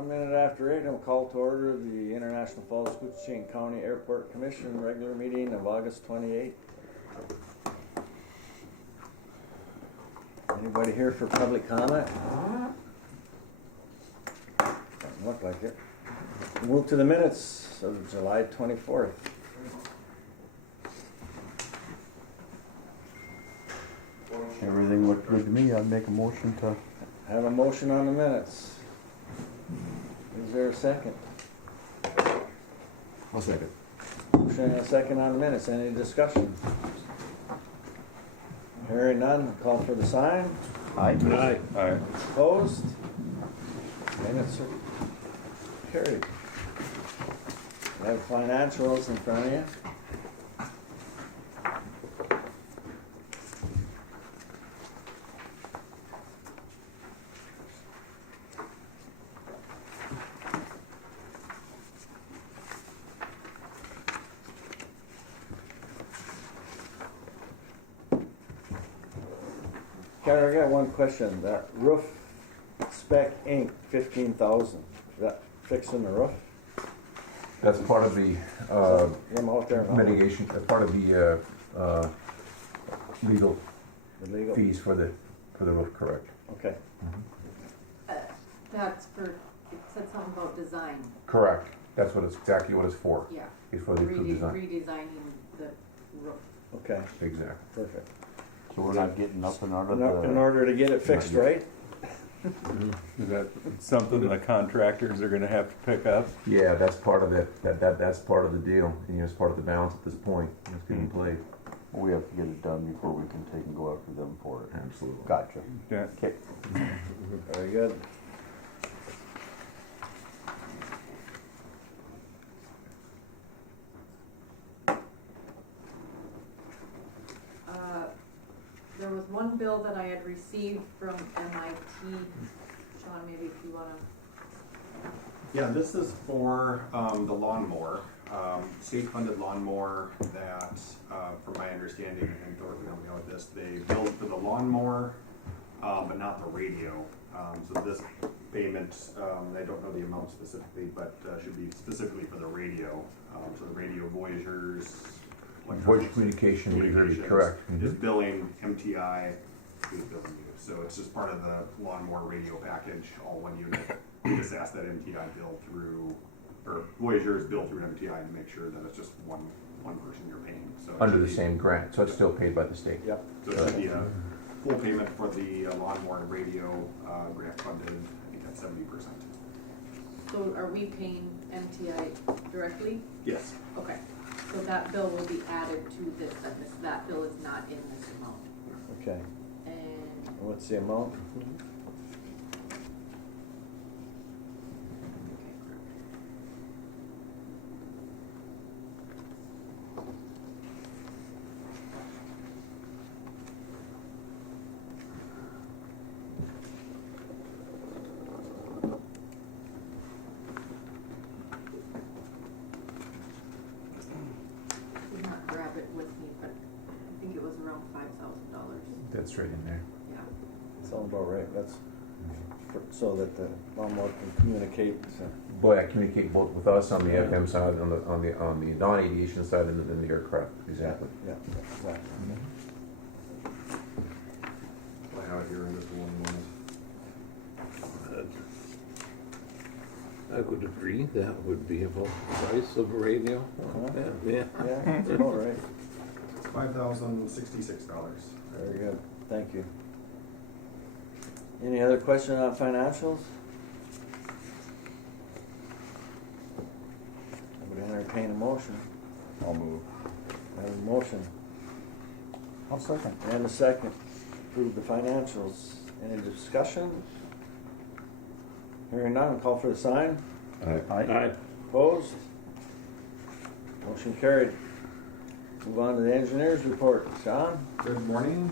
1 minute after 8, I'll call to order the International Falls Koochiching County Airport Commission regular meeting of August 28th. Anybody here for public comment? Doesn't look like it. Move to the minutes of July 24th. Everything looked good to me. I'd make a motion to. Have a motion on the minutes. Is there a second? I'll second. Motion and a second on the minutes. Any discussion? Hearing none, call for the sign. Aye. Aye. Opposed? Minutes are carried. You have financials in front of you. Carter, I got one question. That roof spec ink, 15,000. Is that fixing the roof? That's part of the Them out there now? mitigation, part of the legal The legal? fees for the roof, correct? Okay. That's for, it said something about design, Correct. That's what it's exactly what it's for. yeah. It's for the approved design. Redesigning the roof. Okay, Exactly. perfect. So we're not getting nothing out of In the. order to get it fixed, Not right? Is that something the contractors are gonna have to pick up? Yeah, that's part of it. That's part of the deal. And, it's part of the balance at this point. It's getting played. We have to get it done before we can take and go after them for it. Absolutely. Gotcha. Yeah. Okay. Very good. There was one bill that I had received from MIT. Sean, maybe if you wanna, Yeah, this is for the lawnmower, state-funded lawnmower that, from my understanding, and Dorothy helped me out with this, they billed for the lawnmower, but not the radio. So this payment, I don't know the amount specifically, but should be specifically for the radio. So the radio Voyagers. Voice communication, correct. Is billing MTI, who's billing you. So it's just part of the lawnmower radio package, all one unit. We just ask that MTI bill through, or Voyagers bill through MTI to make sure that it's just one person you're paying. So it Under should the be- same grant, so it's still paid by the state. Yep. So it should be a full payment for the lawnmower and radio grant funded, I think that's 70%. so are we paying MTI directly? Yes. Okay, so that bill will be added to this, that bill is not in this amount. Okay. And What's the amount? did not grab it with me, but I think it was around $5,000. That's right in there. Yeah. Sounds about right. That's so that the lawnmower can communicate. So. Boy, I communicate both with us on the FM side, on the non-aviation side, and then the aircraft. Exactly. Yeah, exactly. I have it here in just one moment. I would agree, that would be about the price of a radio. Uh-huh. Yeah. Yeah, that's about right. $5,066. Very good. Thank you. Any other question on financials? I would entertain a motion. I'll move. I have a motion I'll second. and a second. Approve the financials. Any discussion? Hearing none, call for the sign. Aye. Opposed? Motion carried. Move on to the engineer's report. Sean? Good morning.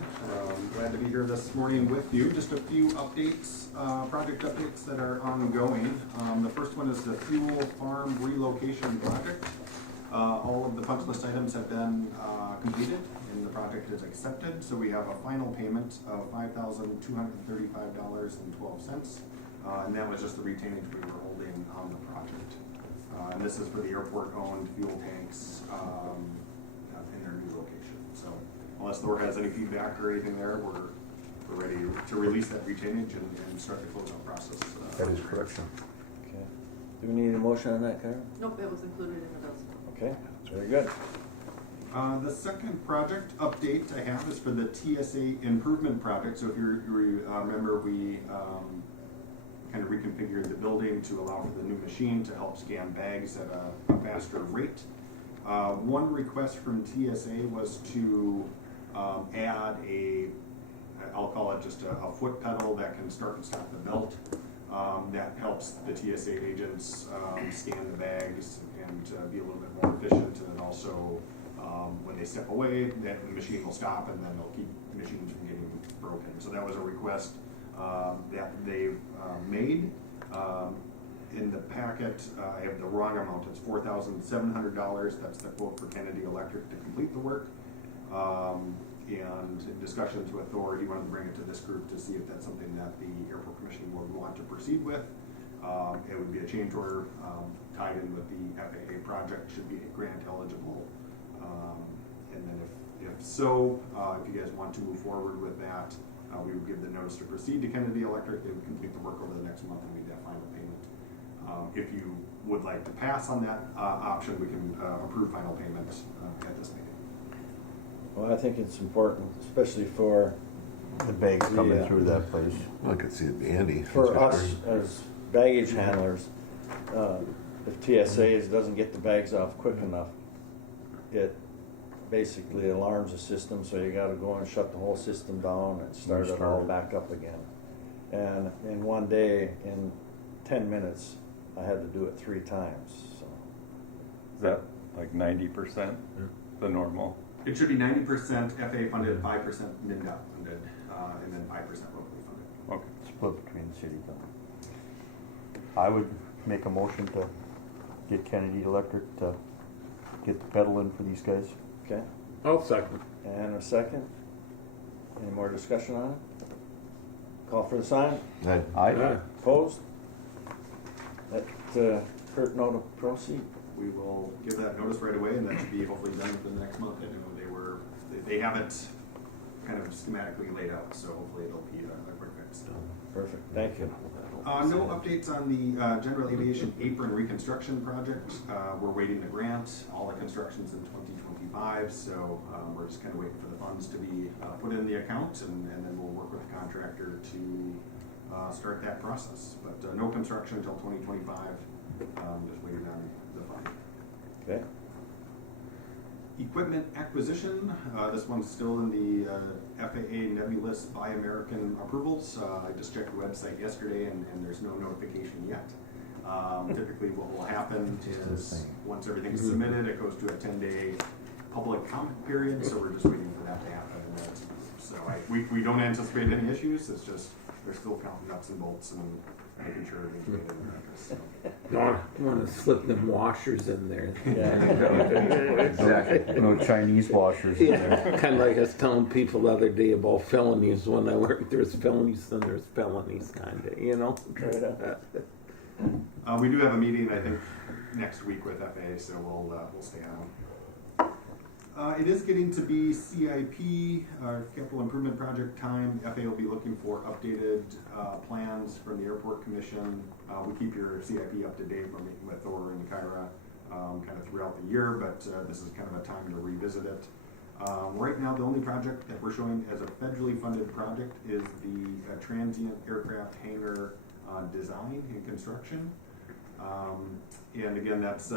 Glad to be here this morning with you. Just a few updates, project updates that are ongoing. The first one is the fuel farm relocation project. All of the punch list items have been completed and the project is accepted. So we have a final payment of $5,235.12. and that was just the retainage we were holding on the project. And this is for the airport-owned fuel tanks in their new location. So unless Thor has any feedback or anything there, we're ready to release that retainage and start the closeout process. That is correct. Okay. Do we need a motion on that, Karen? Nope, it was included in the bills. Okay, very good. The second project update I have is for the TSA improvement project. So if you remember, we kind of reconfigured the building to allow for the new machine to help scan bags at a faster rate. One request from TSA was to add I'll call it just a foot pedal that can start and stop the belt. That helps the TSA agents scan the bags and be a little bit more efficient, and then also when they step away, that the machine will stop, and then they'll keep machines from getting broken. So that was a request that they've made. In the packet, I have the wrong amount. It's $4,700. That's the quote for Kennedy Electric to complete the work. And in discussions with Thor, he wanted to bring it to this group to see if that's something that the Airport Commission would want to proceed with. It would be a change order tied in with the FAA project, should be grant eligible. And then if so, if you guys want to move forward with that, we would give the notice to proceed to Kennedy Electric. They would complete the work over the next month and make that final payment. If you would like to pass on that option, we can approve final payment at this meeting. Well, I think it's important, especially for The bags coming through that place. I could see it be handy. for us as baggage handlers. If TSA doesn't get the bags off quick enough, it basically alarms the system, so you gotta go and shut the whole system down and start it all back up again. And in one day, in 10 minutes, I had to do it 3 times, so. Is that like 90% the normal? It should be 90% FAA funded, 5% NINDOT funded, and then 5% locally funded. Okay. Split between the city company. I would make a motion to get Kennedy Electric to get the pedal in for these guys. Okay, I'll second. and a second. Any more discussion on it? Call for the sign. Aye. Opposed? Let Kurt know to proceed. We will give that notice right away, and that should be hopefully done within the next month. I know they have it kind of schematically laid out, so hopefully it'll be a quick fix. Perfect, thank you. No updates on the general aviation apron reconstruction project. We're waiting the grant. All the construction's in 2025, so we're just kind of waiting for the funds to be put in the account, and then we'll work with the contractor to start that process. But no construction until 2025. Just waiting on the funding. Okay, Equipment acquisition, this one's still in the FAA Nebulous Buy American approvals. I just checked the website yesterday and there's no notification yet. Typically what will happen is once everything's submitted, it goes to a 10-day public comment period, so we're just waiting for that to happen. So we don't anticipate any issues, it's just they're still counting nuts and bolts and making sure everything's made in practice. Don't want to slip them washers in there. Exactly. No Chinese washers in there. Yeah, kind of like I was telling people the other day about felonies. When I worked, there's felonies, then there's felonies, kind of, you know. We do have a meeting, I think, next week with FAA, so we'll stay on. It is getting to be CIP, our capital improvement project time. FAA will be looking for updated plans from the Airport Commission. We keep your CIP up to date. We're meeting with Thor and Kyra kind of throughout the year, but this is kind of a time to revisit it. Right now, the only project that we're showing as a federally funded project is the transient aircraft hangar design and construction. And again, that's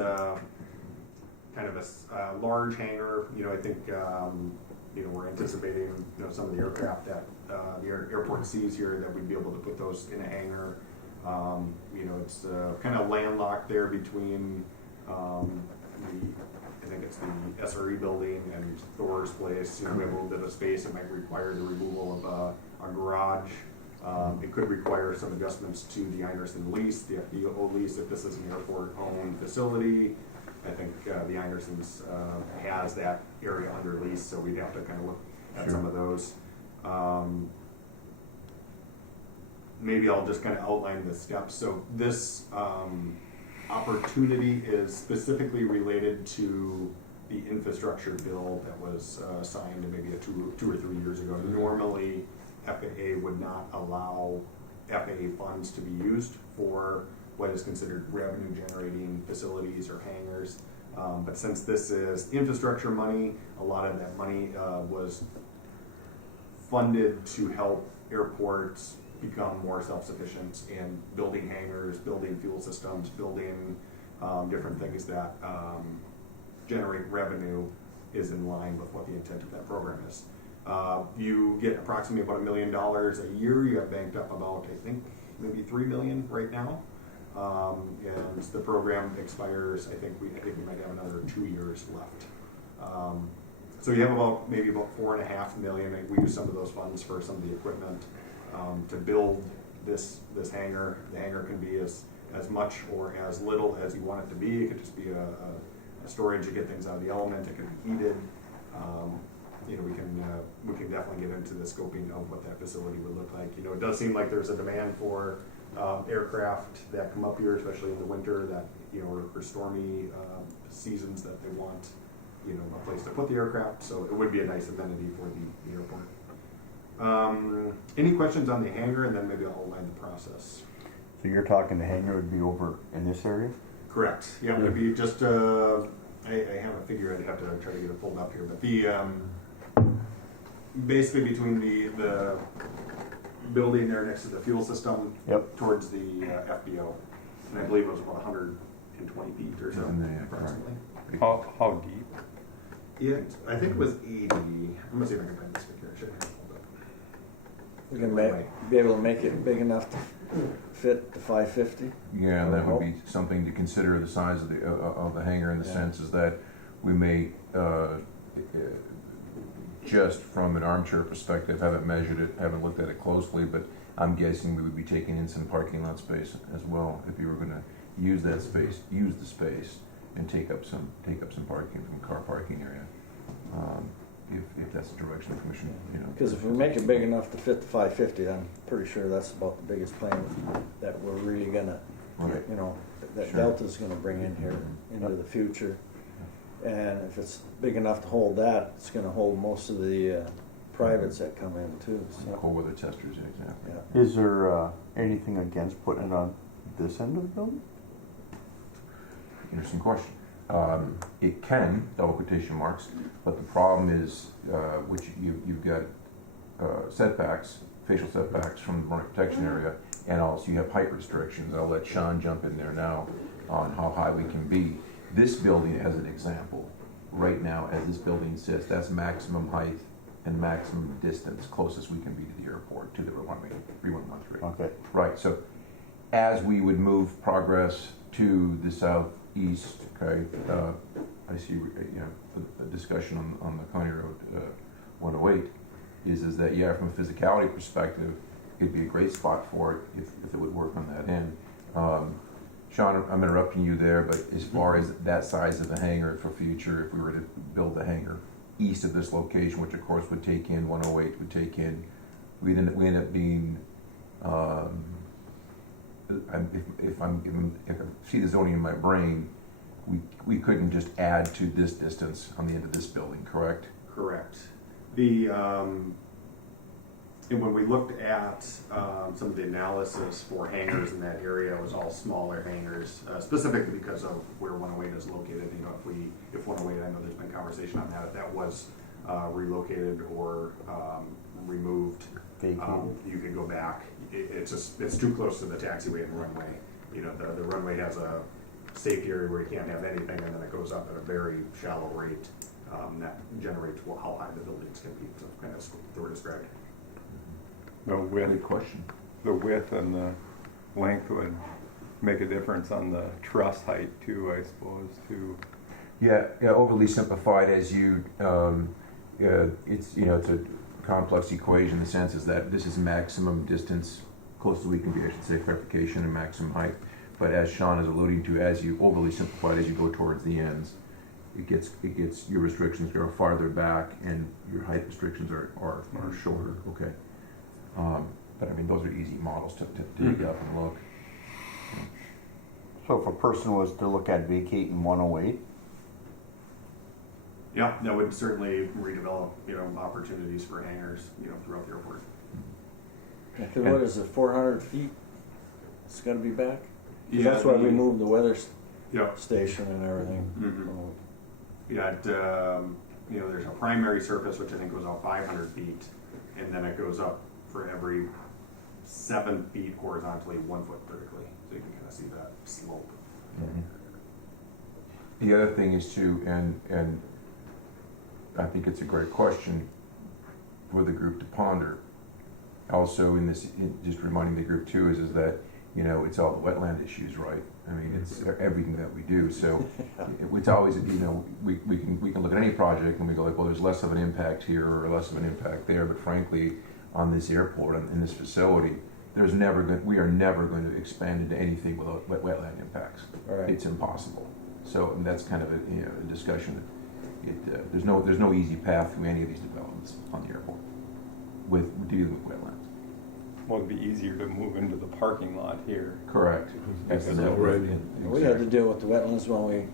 kind of a large hangar. I think we're anticipating some of the aircraft that the airport sees here, that we'd be able to put those in a hangar. It's kind of landlocked there between I think it's the SRE building and Thor's place. We have a little bit of space. It might require the removal of a garage. It could require some adjustments to the Einerson lease, the FBO lease, if this is an airport-owned facility. I think the Einersons has that area under lease, so we'd have to kind of look at some of those. maybe I'll just kind of outline the steps. So this opportunity is specifically related to the infrastructure bill that was signed maybe two or 3 years ago. Normally, FAA would not allow FAA funds to be used for what is considered revenue generating facilities or hangars. But since this is infrastructure money, a lot of that money was funded to help airports become more self-sufficient in building hangars, building fuel systems, building different things that generate revenue is in line with what the intent of that program is. You get approximately about $1 million a year. You have banked up about, I think, maybe $3 million right now. And the program expires, I think we might have another 2 years left. So you have maybe about $4.5 million. We use some of those funds for some of the equipment to build this hangar. The hangar can be as much or as little as you want it to be. It could just be a storage to get things out of the element. It can be heated. We can definitely get into the scoping of what that facility would look like. It does seem like there's a demand for aircraft that come up here, especially in the winter, that or stormy seasons, that they want a place to put the aircraft. So it would be a nice amenity for the airport. Any questions on the hangar, and then maybe I'll outline the process. So you're talking the hangar would be over in this area? Correct. Yeah, it'd be just. I have a figure. I'd have to try to get it pulled up here, but the basically between the building there next to the fuel system, Yep. towards the FBO, and I believe it was about 120 feet or so, Yeah, approximately. How deep? I think it was 80. I'm gonna see if I can find this figure. I should have pulled up. We're gonna be able to make it big enough to fit the 550. Yeah, and that would be something to consider, the size of the hangar, in the sense is that we may, just from an armchair perspective, haven't measured it, haven't looked at it closely, but I'm guessing we would be taking in some parking lot space as well if you were gonna use that space, use the space, and take up some parking from car parking area. If that's the direction the commission, Because if we make it big enough to fit the 550, I'm pretty sure that's about the biggest plane that we're really gonna, Right. that Sure. Delta's gonna bring in here into the future. And if it's big enough to hold that, it's gonna hold most of the privates that come in too. So, cold weather testers, exactly. yeah. Is there anything against putting it on this end of the building? Interesting question. It can, double quotation marks, but the problem is, which you've got setbacks, facial setbacks from the burn protection area, and also you have height restrictions. I'll let Sean jump in there now on how high we can be. This building, as an example, right now, as this building sits, that's maximum height and maximum distance closest we can be to the airport, to the runway 3113. Okay. Right, so as we would move progress to the southeast, okay, I see, the discussion on the County Road 108 is that, yeah, from a physicality perspective, it'd be a great spot for it if it would work on that end. Sean, I'm interrupting you there, but as far as that size of the hangar for future, if we were to build a hangar east of this location, which of course would take in 108, would take in, we end up being, if I see the zoning in my brain, we couldn't just add to this distance on the end of this building, correct? Correct. And when we looked at some of the analysis for hangars in that area, it was all smaller hangars, specifically because of where 108 is located. If 108, I know there's been conversation on that, if that was relocated or removed, you could go back. It's too close to the taxiway and runway. The runway has a safety area where you can't have anything, and then it goes up at a very shallow rate that generates how high the buildings can be. So kind of the way described. Good question. The width and the length would make a difference on the truss height too, I suppose, too. Yeah, overly simplified as it's a complex equation. The sense is that this is maximum distance, close as we can be, I should say, clarification, and maximum height. But as Sean is alluding to, as you overly simplified, as you go towards the ends, it gets your restrictions go farther back, and your height restrictions are shorter. Okay. But I mean, those are easy models to dig up and look. So if a person was to look at vacating 108, Yeah, that would certainly redevelop, opportunities for hangars, throughout the airport. Yeah, 'cause what is it, 400 feet? It's gotta be back? 'Cause Yeah, that's why we moved the weather Yeah. station and everything. Mhm. Oh, Yeah, there's a primary surface, which I think goes out 500 feet, and then it goes up for every 7 feet horizontally, 1 foot vertically. So you can kind of see that slope. The other thing is too, and I think it's a great question for the group to ponder. Also, just reminding the group too, is that it's all the wetland issues, right? I mean, it's everything that we do. So it's always we can look at any project and we go like, well, there's less of an impact here or less of an impact there. But frankly, on this airport and in this facility, we are never going to expand into anything without wetland impacts. Right. It's impossible. So and that's kind of a discussion. There's no easy path through any of these developments on the airport with dealing with wetlands. Well, it'd be easier to move into the parking lot here. Correct. That's the Because network. We had to deal with the wetlands when we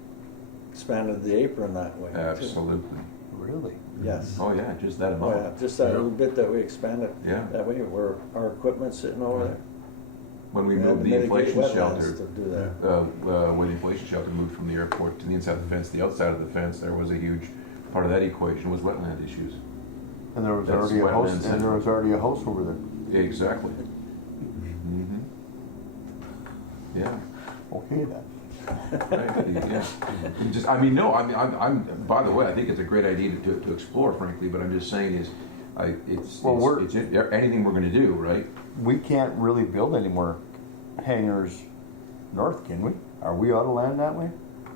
expanded the apron that way. too. Absolutely. really? Yes. Oh yeah, just that Oh, amount. yeah, just that little bit that we expanded. Yeah. That way, where our equipment's sitting over there. When we We had moved to the mitigate inflation wetlands shelter, to do that. when the inflation shelter moved from the airport to the inside of the fence, the outside of the fence, there was a huge part of that equation was wetland issues. And there was That's already a house. wetlands. And there was already a house over there. Exactly. Mm-hmm. Yeah. Okay then. Right, yeah. Just, I mean, no, I'm, by the way, I think it's a great idea to explore, frankly, but I'm just saying is, anything we're gonna do, right? We can't really build any more hangars north, can we? Are we out of land that way?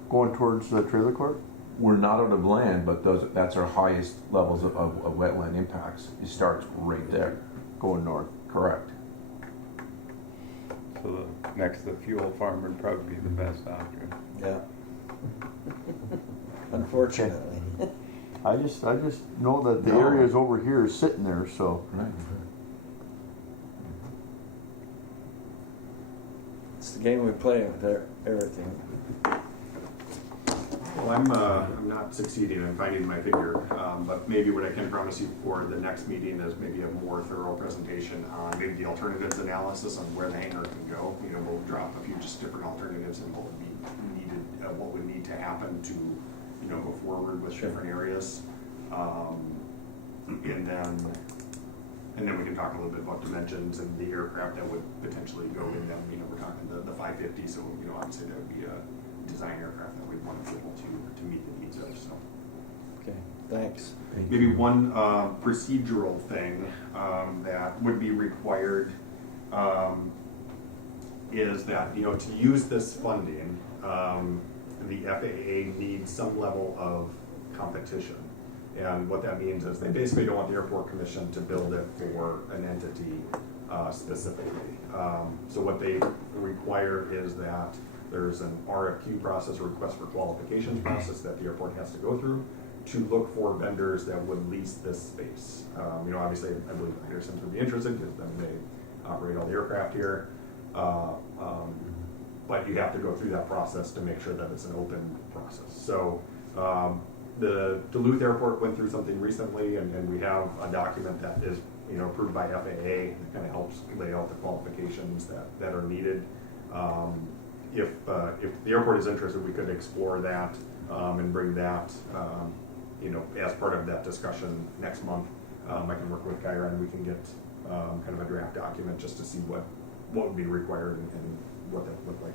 Going towards the trailer court? We're not out of land, but that's our highest levels of wetland impacts. It starts right there. Going north. Correct. So next to the fuel farm would probably be the best option. Yeah. Unfortunately. I just know that the No. areas over here is sitting there, so. Right. It's the game we play with everything. Well, I'm not succeeding in finding my figure, but maybe what I can promise you for the next meeting is maybe a more thorough presentation on maybe the alternatives analysis on where the hangar can go. We'll drop a few just different alternatives and what would be needed, what would need to happen to, go forward with different areas. And then we can talk a little bit about dimensions and the aircraft that would potentially go in them. We're talking the 550, so obviously that would be a design aircraft that we'd want to be able to meet the needs of. So Okay, thanks. maybe one procedural thing that would be required is that to use this funding, the FAA needs some level of competition. And what that means is they basically don't want the airport commission to build it for an entity specifically. So what they require is that there's an RFQ process, a request for qualifications process that the airport has to go through to look for vendors that would lease this space. Obviously, I believe Henderson's would be interested because then they operate all the aircraft here. But you have to go through that process to make sure that it's an open process. So the Duluth Airport went through something recently, and we have a document that is approved by FAA that kind of helps lay out the qualifications that are needed. If the airport is interested, we could explore that and bring that as part of that discussion next month. I can work with Kyra and we can get kind of a draft document just to see what would be required and what that would look like.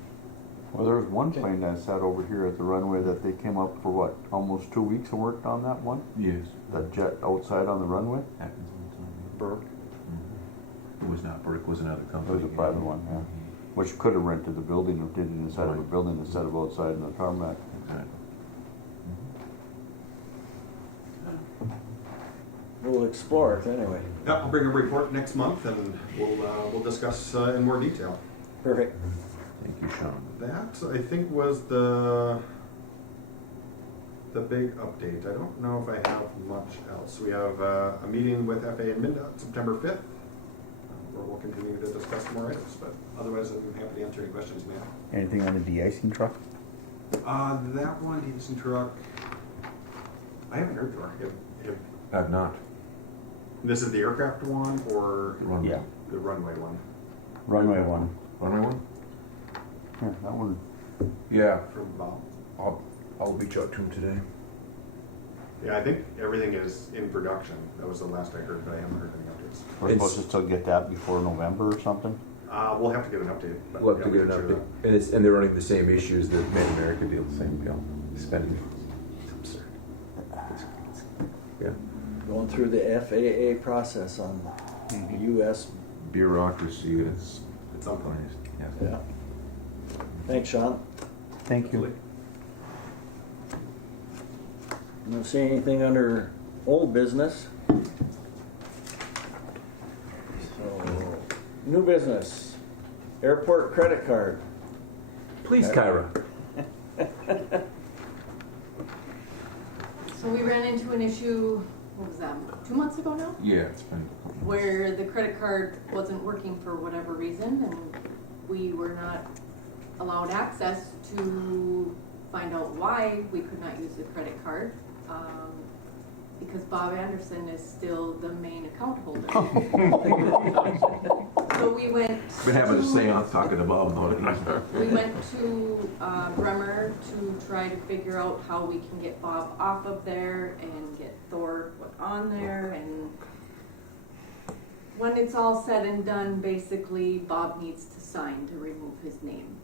Well, there was one plane that sat over here at the runway that they came up for almost 2 weeks and worked on that one? Yes. That jet outside on the runway? Happens all the time. Burke. It was not Burke, it was another It company. was a private one, yeah. Which could have rented the building or did it inside of a Right. building instead of outside in the tarmac. Exactly. We'll explore it anyway. Yeah, I'll bring a report next month and we'll discuss in more detail. Perfect. Thank you, Sean. That I think was the big update. I don't know if I have much else. We have a meeting with FAA and MnDOT September 5th. Where we'll we'll continue to discuss more items, but otherwise I'm happy to answer any questions you may have. Anything on the de-icing truck? That one, Edison truck, I haven't heard for. I've not. This is the aircraft one or Runway. Yeah. the runway one? Runway one. Runway one? Yeah, that one. Yeah, From Bob. I'll reach out to him today. Yeah, I think everything is in production. That was the last I heard, but I haven't heard any updates. We're supposed to still get that before November or something? We'll have to get an update. But We'll have to yeah, get we an can share update. And they're running the same issues that Made in America deal, the same, spending. It's absurd. Yeah. Going through the FAA process on the US. Bureaucracy is At some point. yes. Yeah. Thanks, Sean. Thank you. I don't see anything under old business. So, new business, airport credit card. Please, Kyra. So we ran into an issue, what was that, 2 months ago now? Yeah, it's been a couple months. Where the credit card wasn't working for whatever reason, and we were not allowed access to find out why we could not use the credit card. Because Bob Anderson is still the main account holder. So we went Been having a to- seance talking to Bob about it. We went to Bremer to try to figure out how we can get Bob off of there and get Thor put on there. And when it's all said and done, basically Bob needs to sign to remove his name.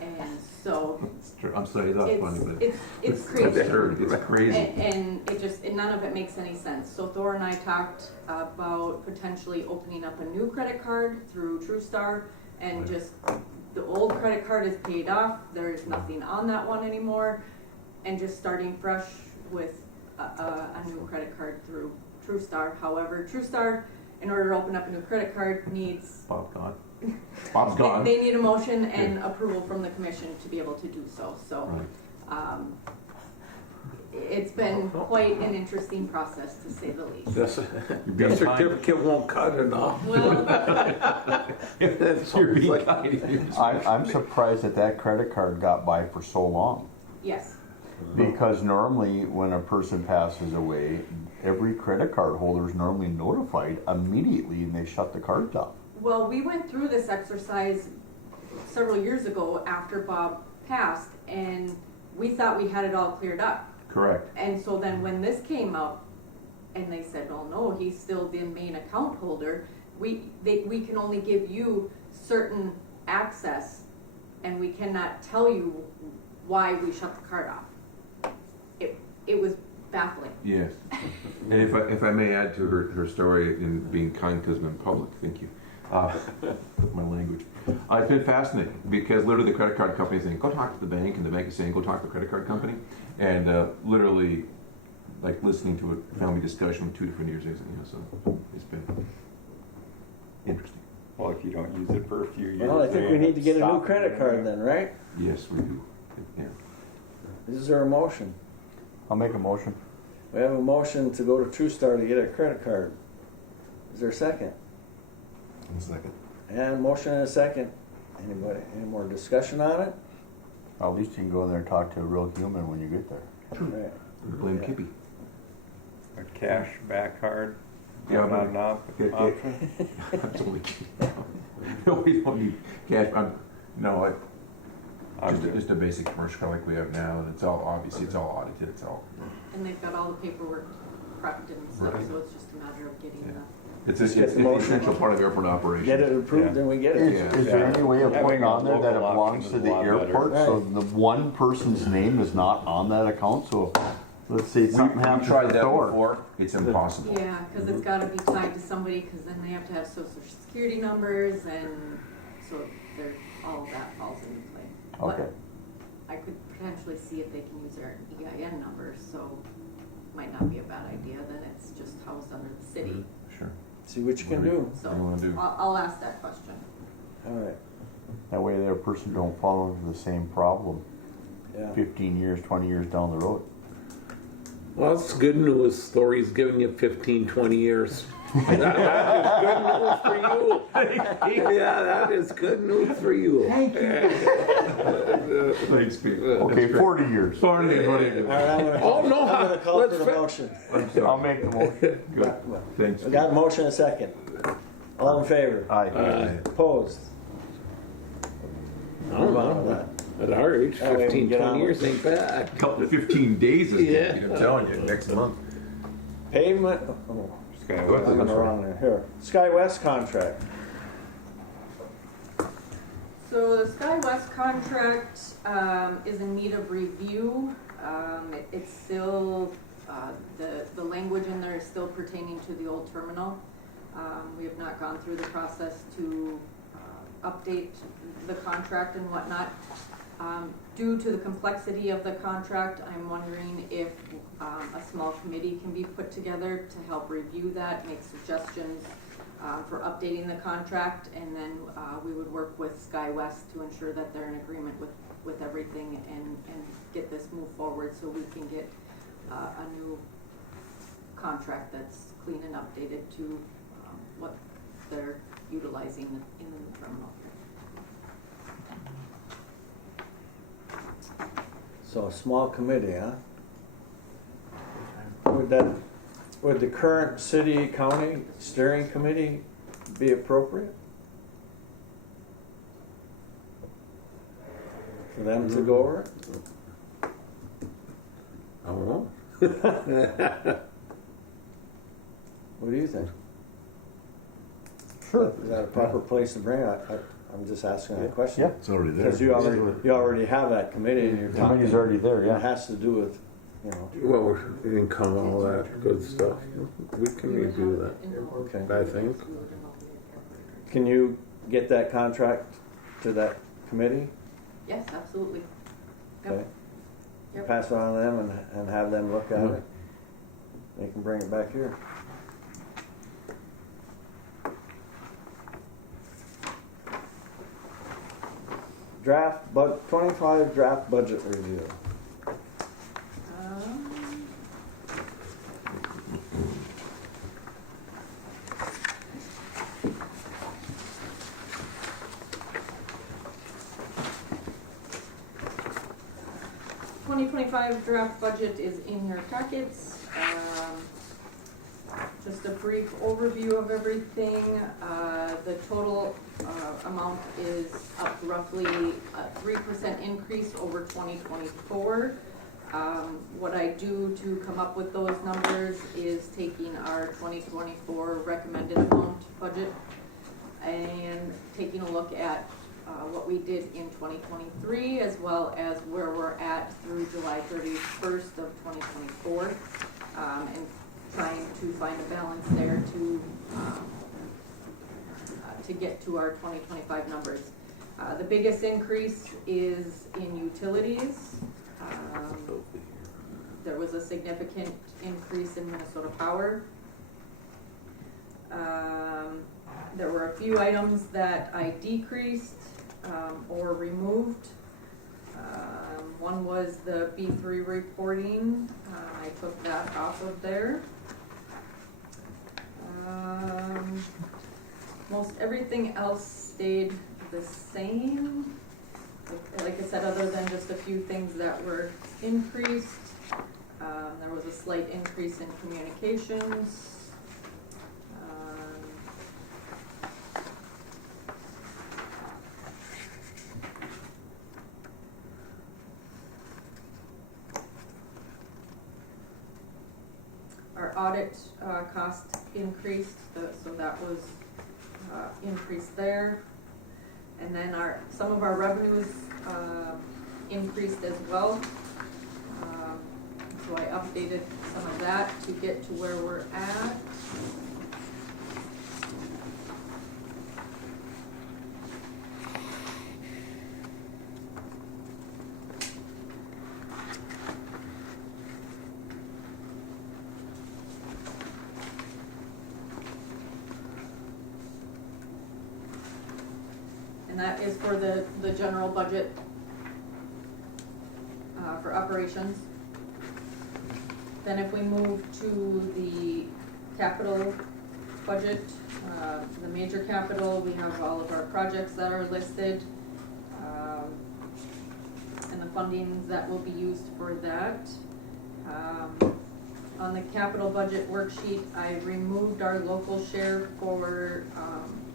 And so I'm sorry, that's funny, but it's crazy. It's crazy. And none of it makes any sense. So Thor and I talked about potentially opening up a new credit card through TrueStar, and just the old credit card is paid off. There's nothing on that one anymore, and just starting fresh with a new credit card through TrueStar. However, TrueStar, in order to open up a new credit card, needs Bob's gone. Bob's gone. They need a motion and approval from the commission to be able to do so. So. Right. It's been quite an interesting process, to say the least. The certificate won't cut enough. Well, That's You're being like- kind. I'm surprised that credit card got by for so long. yes, Because normally when a person passes away, every credit card holder is normally notified immediately and they shut the cards off. well, we went through this exercise several years ago after Bob passed, and we thought we had it all cleared up. Correct. And so then when this came up, and they said, oh no, he's still the main account holder, we can only give you certain access, and we cannot tell you why we shut the card off. It was baffling. Yes. And if I may add to her story in being kind because I'm in public, thank you. My language. It's been fascinating because literally the credit card company is saying, go talk to the bank, and the bank is saying, go talk to the credit card company. And literally, like listening to a family discussion with 2 different ears, so it's been interesting. Well, if you don't use it for a few years. Well, I think we need to get a new stop credit it. card then, right? Yes, we do. Yeah. Is there a motion? I'll make a motion. We have a motion to go to TrueStar to get a credit card. Is there a second? In a second. And a motion and a second. Anybody, any more discussion on it? At least you can go in there and talk to a real human when you get there. Right. Blame Kippy. A cash back card. Yeah, Not but- an option. That's only no, we don't need cash. Just a basic commercial card like we have now, and it's all obviously it's all audited. It's all. And they've got all the paperwork prepped and stuff, Right. so it's just a matter of getting Yeah. the. It's Just get the an motion. essential part of airport operations. Get it approved Yeah. and we get it. Is there any way of Having putting a on there that it local belongs option to is the a lot better. airport, so the one person's name is not on that account, so let's say something We happens tried to that Thor. before. It's impossible. Yeah, because it's got to be tied to somebody, because then they have to have social security numbers, and so they're, all of that falls into play. But Okay. I could potentially see if they can use their EIN numbers, so might not be a bad idea, then it's just housed under the city. Sure. See what you can do. So What do you wanna do? I'll ask that question. All right. That way their person don't fall into the same problem Yeah. 15 years, 20 years down the road. Well, it's good news. Story's giving you 15, 20 years. That is good news for you. Yeah, that is good news for you. Thank you. Thanks, Pete. Okay, 40 years. All right, I'm gonna Oh, no, I'm gonna call let's for the fi- motion. I'll make the motion. Good. Thanks. We got a motion and a second. All in favor? Aye. Opposed? I don't Move on with know. that. At our age, That way we 15, can get 20 on years with ain't bad. Couple 15 days is Yeah. I'm telling you, next month. Pavement, oh, Sky I'm West. in the wrong there. Here, Sky West contract. So the Sky West contract is in need of review. It's still, the language in there is still pertaining to the old terminal. We have not gone through the process to update the contract and whatnot. Due to the complexity of the contract, I'm wondering if a small committee can be put together to help review that, make suggestions for updating the contract, and then we would work with Sky West to ensure that they're in agreement with everything and get this moved forward so we can get a new contract that's clean and updated to what they're utilizing in the terminal. So a small committee, huh? Would the current city county steering committee be appropriate? For them to go over it? I don't know. What do you think? Sure. Is that a proper place to bring it? I'm just asking that question. Yeah, It's already there. Because you already have that committee and you're the talking. money's already there, It yeah. has to do with, you know, Well, income, all that good stuff. We can review that, okay. I think. Can you get that contract to that committee? Yes, absolutely. Okay. Yep. Yep. Pass it on to them and have them look at it. They can bring it back here. Draft, 25 draft budget review. Um, $2025 draft budget is in your packets. Just a brief overview of everything. The total amount is up roughly a 3% increase over 2024. What I do to come up with those numbers is taking our 2024 recommended amount budget and taking a look at what we did in 2023 as well as where we're at through July 31st of 2024 and trying to find a balance there to get to our 2025 numbers. The biggest increase is in utilities. There was a significant increase in Minnesota Power. There were a few items that I decreased or removed. One was the B3 reporting. I took that off of there. Most everything else stayed the same. Like I said, other than just a few things that were increased. There was a slight increase in communications. Our audit cost increased, so that was increased there. And then some of our revenues increased as well. So I updated some of that to get to where we're at. And that is for the general budget for operations. Then if we move to the capital budget, the major capital, we have all of our projects that are listed, and the fundings that will be used for that. On the capital budget worksheet, I removed our local share for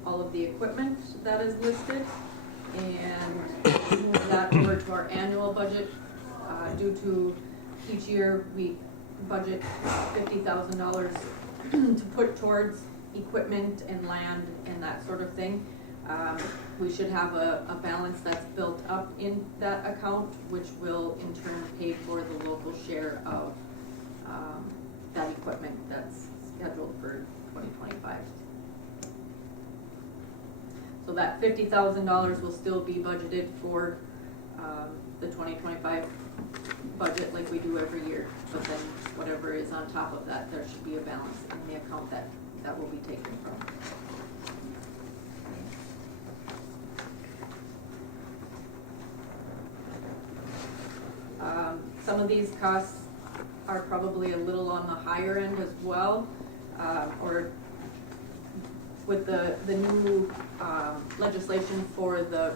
all of the equipment that is listed, and moved that over to our annual budget, due to each year we budget $50,000 to put towards equipment and land and that sort of thing. We should have a balance that's built up in that account, which will in turn pay for the local share of that equipment that's scheduled for 2025. So that $50,000 will still be budgeted for the 2025 budget like we do every year, but then whatever is on top of that, there should be a balance in the account that will be taken from. Some of these costs are probably a little on the higher end as well, or with the new legislation for the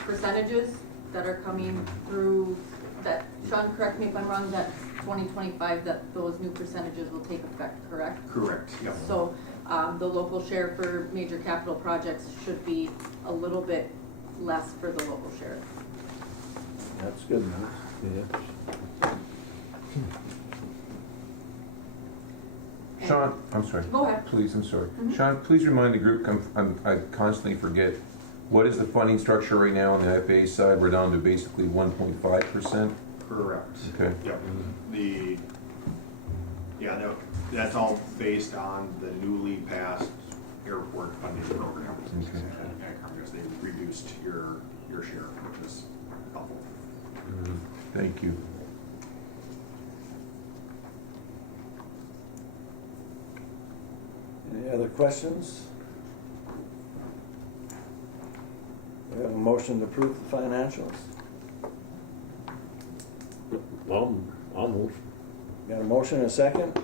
percentages that are coming through, that, Sean, correct me if I'm wrong, that 2025, that those new percentages will take effect, correct? Correct, yep. So the local share for major capital projects should be a little bit less for the local share. That's good news. And- Sean, I'm sorry. Go ahead. Please, I'm sorry. Mhm. Sean, please remind the group, I constantly forget, what is the funding structure right now on the FA side? We're down to basically 1.5%? Correct. Okay. Yep. No, that's all based on the newly passed airport funding program. Okay. At Congress, they reduced your share, which is helpful. Thank you. Any other questions? We have a motion to approve the financials. I'll move. Got a motion and a second?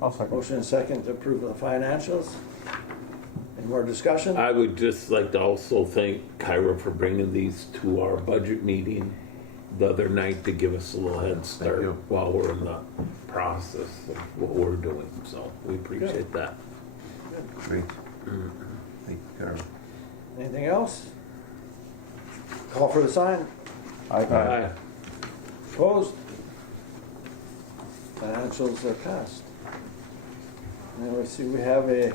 I'll second. Motion and a second to approve the financials. Any more discussion? I would just like to also thank Kyra for bringing these to our budget meeting the other night to give us a little head start you. while we're in the process of what we're doing. So we appreciate that. Great. Thank you, Carol. Anything else? Call for the sign. Aye. Opposed? Financials are passed. Now we see we have a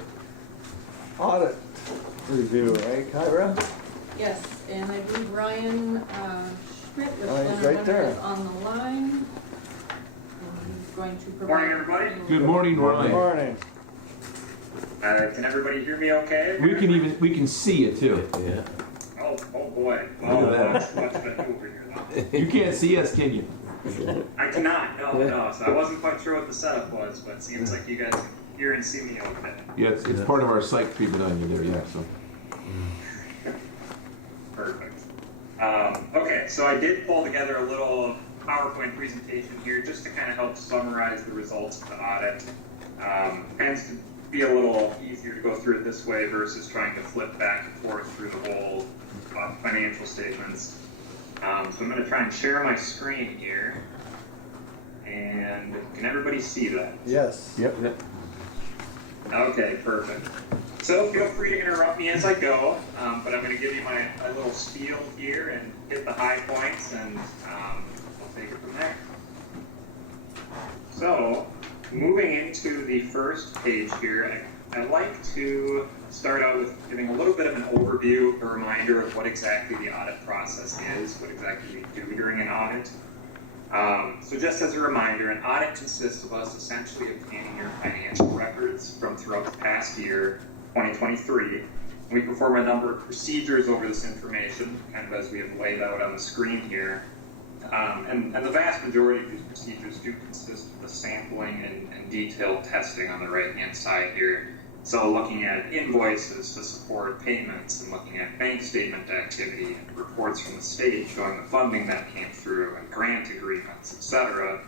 audit review, right, Kyra? Yes, and I believe Ryan Schmidt with Oh, he's Leonard right there. is on the line. And he's going to provide. Morning, everybody. Good morning, Good Ryan. morning. Can everybody hear me okay? We can see it too. Yeah. Oh boy. Look at that. Much better over here now. You can't see us, can you? I cannot, no. So I wasn't quite sure what the setup was, but it seems like you guys hear and see me okay. Yeah, it's part of our site treatment on you there, yeah, so. Perfect. Okay, so I did pull together a little PowerPoint presentation here just to kind of help summarize the results of the audit. Tends to be a little easier to go through it this way versus trying to flip back and forth through the whole financial statements. So I'm going to try and share my screen here. And can everybody see that? Yes. Yep. Okay, perfect. So feel free to interrupt me as I go, but I'm going to give you my little spiel here and hit the high points, and we'll take it from there. So, moving into the first page here, I'd like to start out with giving a little bit of an overview, a reminder of what exactly the audit process is, what exactly we do during an audit. So just as a reminder, an audit consists of us essentially obtaining your financial records from throughout the past year, 2023. We perform a number of procedures over this information, kind of as we have laid out on the screen here. And the vast majority of these procedures do consist of the sampling and detailed testing on the right-hand side here. So looking at invoices to support payments and looking at bank statement activity and reports from the state showing the funding that came through and grant agreements, etc.,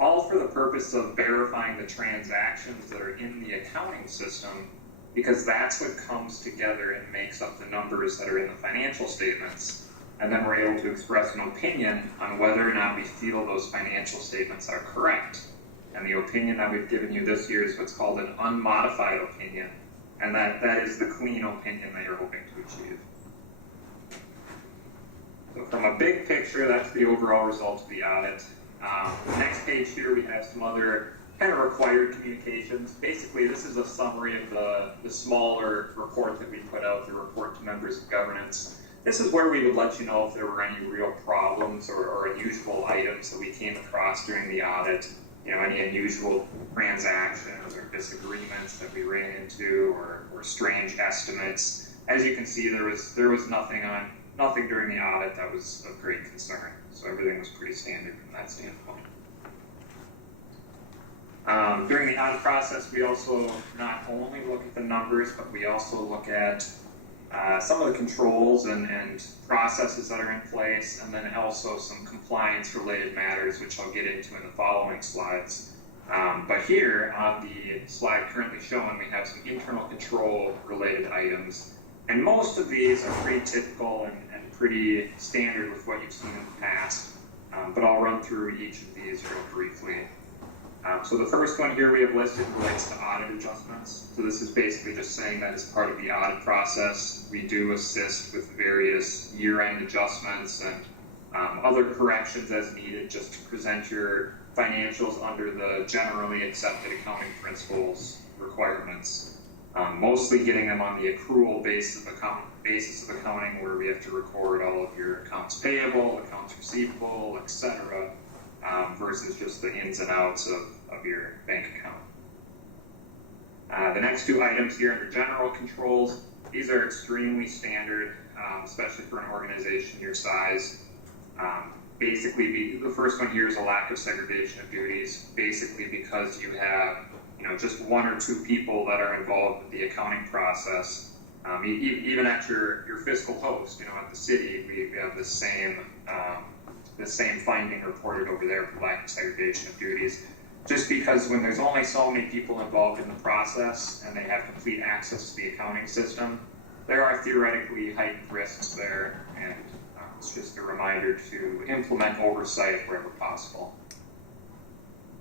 all for the purpose of verifying the transactions that are in the accounting system, because that's what comes together and makes up the numbers that are in the financial statements. And then we're able to express an opinion on whether or not we feel those financial statements are correct. And the opinion that we've given you this year is what's called an unmodified opinion, and that is the clean opinion that you're hoping to achieve. So from a big picture, that's the overall result of the audit. The next page here, we have some other kind of required communications. Basically, this is a summary of the smaller report that we put out, the report to members of governance. This is where we would let you know if there were any real problems or unusual items that we came across during the audit. You know, any unusual transactions or disagreements that we ran into, or strange estimates. As you can see, there was nothing during the audit that was of great concern. So everything was pretty standard from that standpoint. During the audit process, we also not only look at the numbers, but we also look at some of the controls and processes that are in place, and then also some compliance-related matters, which I'll get into in the following slides. But here, on the slide currently shown, we have some internal control-related items. And most of these are pretty typical and pretty standard with what you've seen in the past. But I'll run through each of these real briefly. So the first one here we have listed relates to audit adjustments. So this is basically just saying that as part of the audit process, we do assist with various year-end adjustments and other corrections as needed, just to present your financials under the generally accepted accounting principles requirements. Mostly getting them on the accrual basis of accounting, where we have to record all of your accounts payable, accounts receivable, etc., versus just the ins and outs of your bank account. The next two items here under general controls, these are extremely standard, especially for an organization your size. Basically, the first one here is a lack of segregation of duties, basically because you have just one or two people that are involved with the accounting process. Even at your fiscal host, at the city, we have the same finding reported over there for lack of segregation of duties. Just because when there's only so many people involved in the process and they have complete access to the accounting system, there are theoretically heightened risks there, and it's just a reminder to implement oversight wherever possible.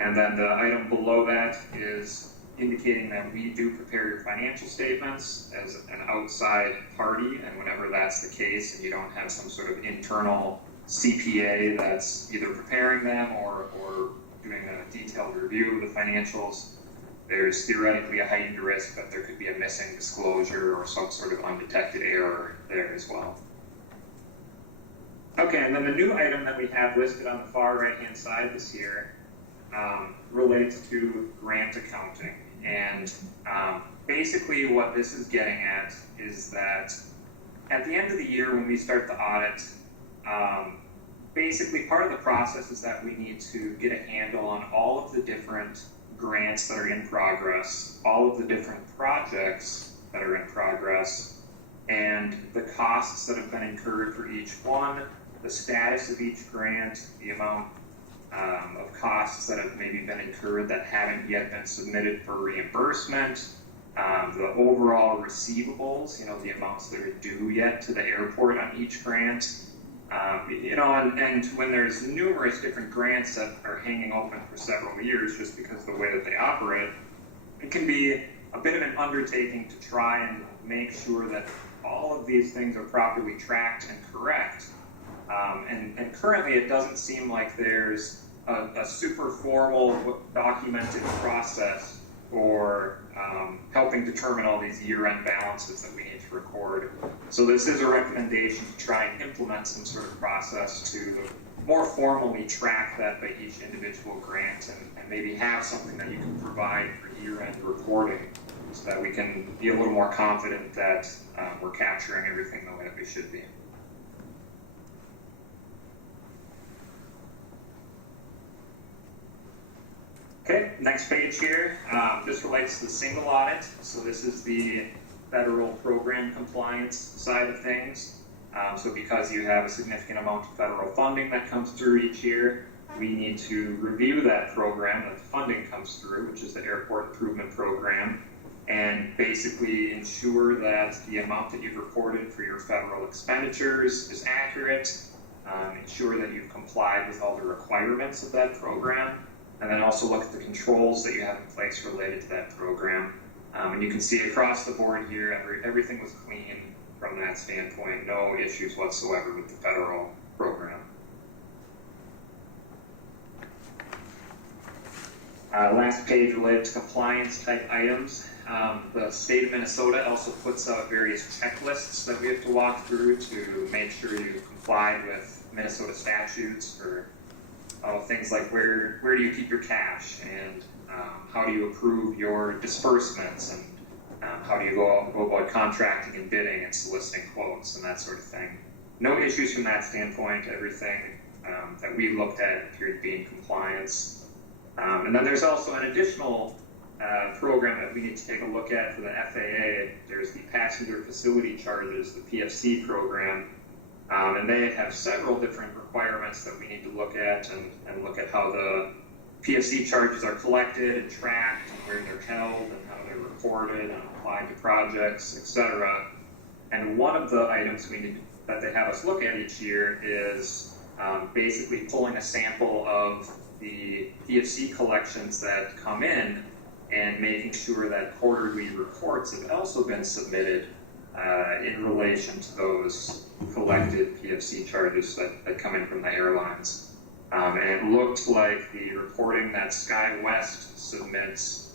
And then the item below that is indicating that we do prepare your financial statements as an outside party, and whenever that's the case and you don't have some sort of internal CPA that's either preparing them or doing a detailed review of the financials, there's theoretically a heightened risk that there could be a missing disclosure or some sort of undetected error there as well. Okay, and then the new item that we have listed on the far right-hand side this year relates to grant accounting. And basically what this is getting at is that at the end of the year when we start the audit, basically part of the process is that we need to get a handle on all of the different grants that are in progress, all of the different projects that are in progress, and the costs that have been incurred for each one, the status of each grant, the amount of costs that have maybe been incurred that haven't yet been submitted for reimbursement, the overall receivables, the amounts that are due yet to the airport on each grant, and when there's numerous different grants that are hanging open for several years just because of the way that they operate, it can be a bit of an undertaking to try and make sure that all of these things are properly tracked and correct. And currently it doesn't seem like there's a super formal documented process for helping determine all these year-end balances that we need to record. So this is a recommendation to try and implement some sort of process to more formally track that by each individual grant, and maybe have something that you can provide for year-end reporting so that we can be a little more confident that we're capturing everything the way that we should be. Okay, next page here. This relates to the single audit. So this is the federal program compliance side of things. So because you have a significant amount of federal funding that comes through each year, we need to review that program that the funding comes through, which is the Airport Improvement Program, and basically ensure that the amount that you've reported for your federal expenditures is accurate, ensure that you've complied with all the requirements of that program, and then also look at the controls that you have in place related to that program. And you can see across the board here, everything was clean from that standpoint, no issues whatsoever with the federal program. Last page related to compliance type items. The state of Minnesota also puts out various checklists that we have to walk through to make sure you comply with Minnesota statutes for things like where do you keep your cash, and how do you approve your disbursements, and how do you go about contracting and bidding and soliciting quotes and that sort of thing. No issues from that standpoint. Everything that we looked at appeared to be in compliance. And then there's also an additional program that we need to take a look at for the FAA. There's the Passenger Facility Charges, the PFC program, and they have several different requirements that we need to look at and look at how the PFC charges are collected and tracked, and where they're held, and how they're reported and applied to projects, etc. And one of the items that they have us look at each year is basically pulling a sample of the PFC collections that come in and making sure that quarterly reports have also been submitted in relation to those collected PFC charges that come in from the airlines. And it looked like the reporting that SkyWest submits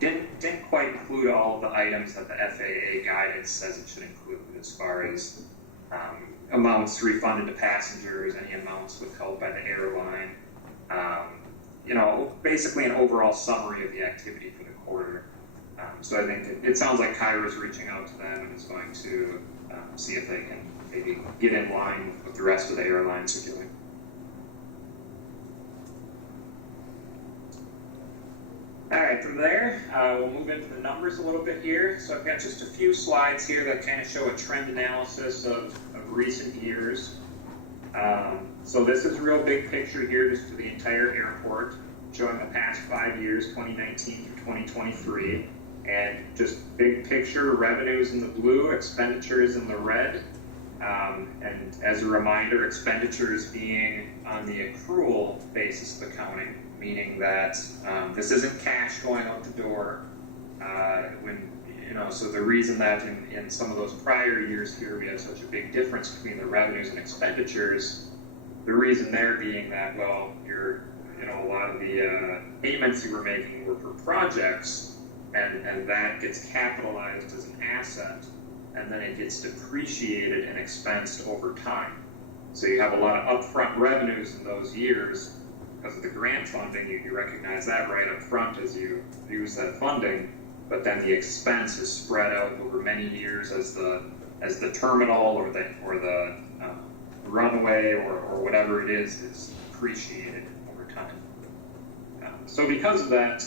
didn't quite include all of the items that the FAA guidance says it should include, as far as amounts refunded to passengers, any amounts withheld by the airline, basically an overall summary of the activity for the quarter. So I think it sounds like Kyra's reaching out to them and is going to see if they can maybe get in line with the rest of the airlines are doing. All right, from there, we'll move into the numbers a little bit here. So I've got just a few slides here that kind of show a trend analysis of recent years. So this is a real big picture here just for the entire airport, showing the past 5 years, 2019 through 2023. And just big picture, revenues in the blue, expenditures in the red. And as a reminder, expenditures being on the accrual basis of accounting, meaning that this isn't cash going out the door. So the reason that in some of those prior years here we had such a big difference between the revenues and expenditures, the reason there being that, well, a lot of the payments you were making were for projects, and that gets capitalized as an asset, and then it gets depreciated and expensed over time. So you have a lot of upfront revenues in those years because of the grant funding. You recognize that right up front as you use that funding, but then the expense is spread out over many years as the terminal or the runway or whatever it is depreciated over time. So because of that,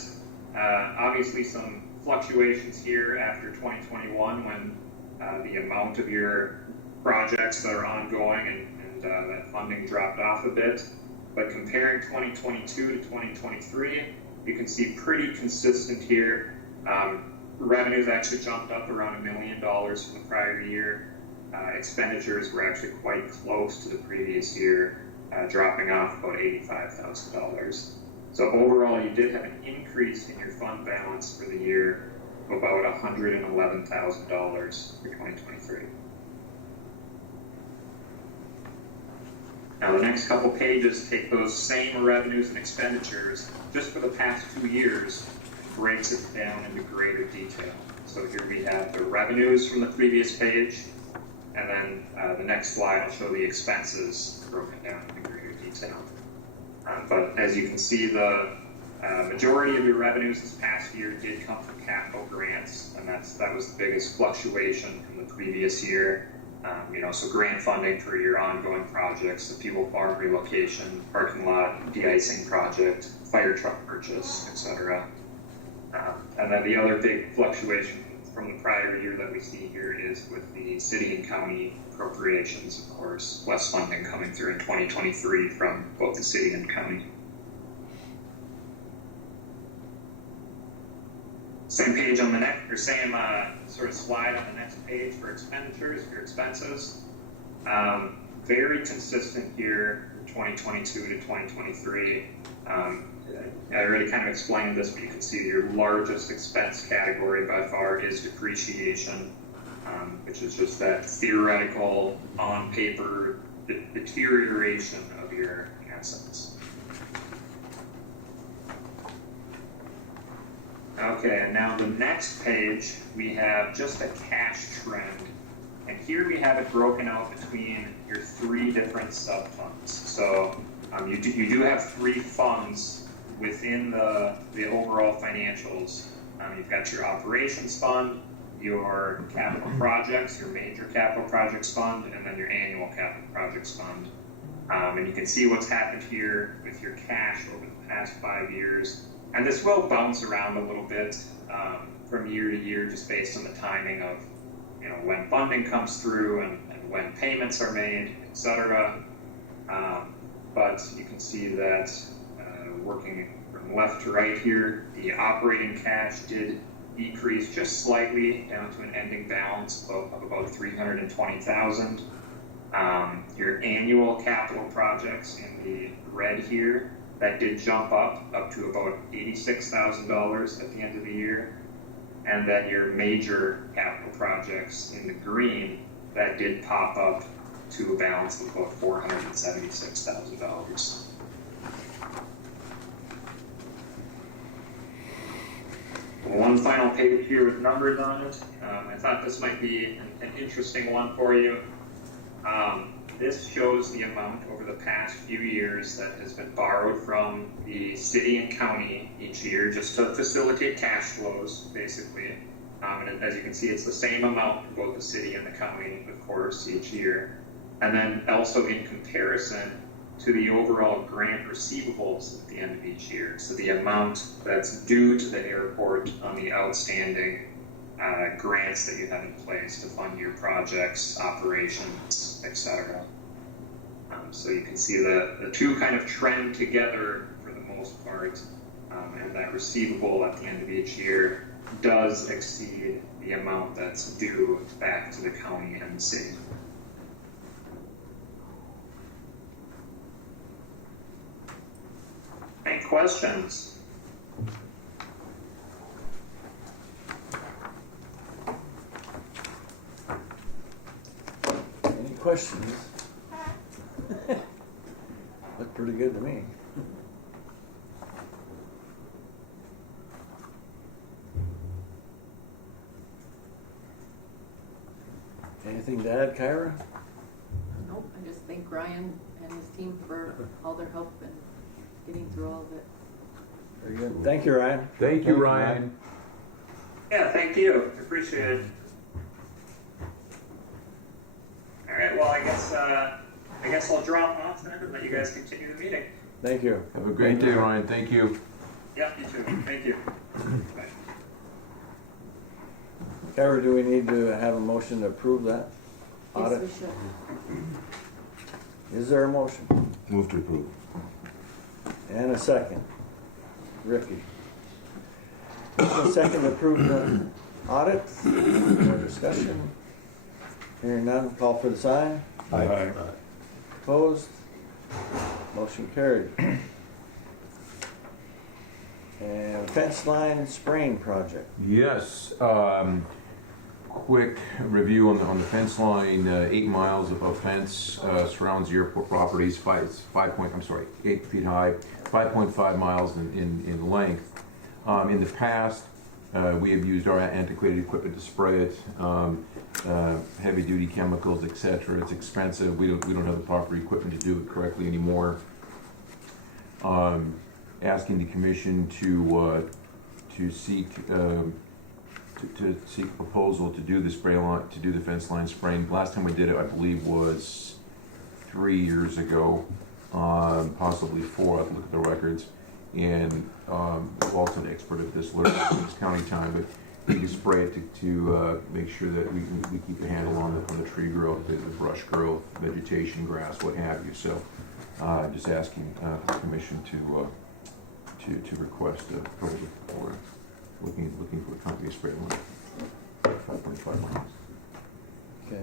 obviously some fluctuations here after 2021 when the amount of your projects that are ongoing and that funding dropped off a bit. But comparing 2022 to 2023, you can see pretty consistent here. Revenues actually jumped up around $1 million from the prior year. Expenditures were actually quite close to the previous year, dropping off about $85,000. So overall, you did have an increase in your fund balance for the year of about $111,000 for 2023. Now the next couple pages take those same revenues and expenditures just for the past 2 years and breaks it down into greater detail. So here we have the revenues from the previous page, and then the next slide will show the expenses broken down into greater detail. But as you can see, the majority of your revenues this past year did come from capital grants, and that was the biggest fluctuation from the previous year. So grant funding for your ongoing projects, the fuel farm relocation, parking lot de-icing project, fire truck purchase, etc. And then the other big fluctuation from the prior year that we see here is with the city and county appropriations, of course, less funding coming through in 2023 from both the city and county. Same page on the next, or same sort of slide on the next page for expenditures, for expenses. Very consistent here, 2022 to 2023. I already kind of explained this, but you can see your largest expense category by far is depreciation, which is just that theoretical, on paper deterioration of your assets. Okay, and now the next page, we have just a cash trend. And here we have it broken out between your three different sub-funds. So you do have three funds within the overall financials. You've got your operations fund, your capital projects, your major capital projects fund, and then your annual capital projects fund. And you can see what's happened here with your cash over the past 5 years. And this will bounce around a little bit from year to year, just based on the timing of when funding comes through and when payments are made, etc. But you can see that working from left to right here, the operating cash did decrease just slightly down to an ending balance of about $320,000. Your annual capital projects in the red here, that did jump up to about $86,000 at the end of the year. And then your major capital projects in the green, that did pop up to a balance of about $476,000. One final page here with numbers on it. I thought this might be an interesting one for you. This shows the amount over the past few years that has been borrowed from the city and county each year just to facilitate cash flows, basically. And as you can see, it's the same amount for both the city and the county, of course, each year. And then also in comparison to the overall grant receivables at the end of each year. So the amount that's due to the airport on the outstanding grants that you have in place to fund your projects, operations, etc. So you can see the two kind of trend together for the most part, and that receivable at the end of each year does exceed the amount that's due back to the county and the city. Any questions? Any questions? Looked pretty good to me. Anything to add, Kyra? Nope, I just thank Ryan and his team for all their help and getting through all of it. Very good. Thank you, Ryan. Thank you, Ryan. Yeah, thank you. Appreciate it. All right, well, I guess I'll drop off then and let you guys continue the meeting. Thank you. Have a great day, Ryan. Thank you. Yeah, you too. Thank you. Bye. Kyra, do we need to have a motion to approve that audit? Yes, we should. Is there a motion? Move to approve. And a second. Ricky. A second to approve the audit. More discussion. Hearing none, call for the sign. Aye. Opposed? Motion carried. And fence line spraying project. Yes, quick review on the fence line, 8 miles of fence surrounds the airport properties, 8 feet high, 5.5 miles in length. In the past, we have used our antiquated equipment to spray it, heavy duty chemicals, etc. It's expensive. We don't have the proper equipment to do it correctly anymore. Asking the commission to seek to seek a proposal to do the spray line, to do the fence line spraying. Last time we did it, I believe, was 3 years ago, possibly 4. I'll look at the records. And Walt's an expert at this, learning it's county time, but you can spray it to make sure that we keep a handle on the tree growth, the brush growth, vegetation, grass, what have you. So just asking the commission to request a proposal for looking for a company spray line. 5.5 miles. Okay.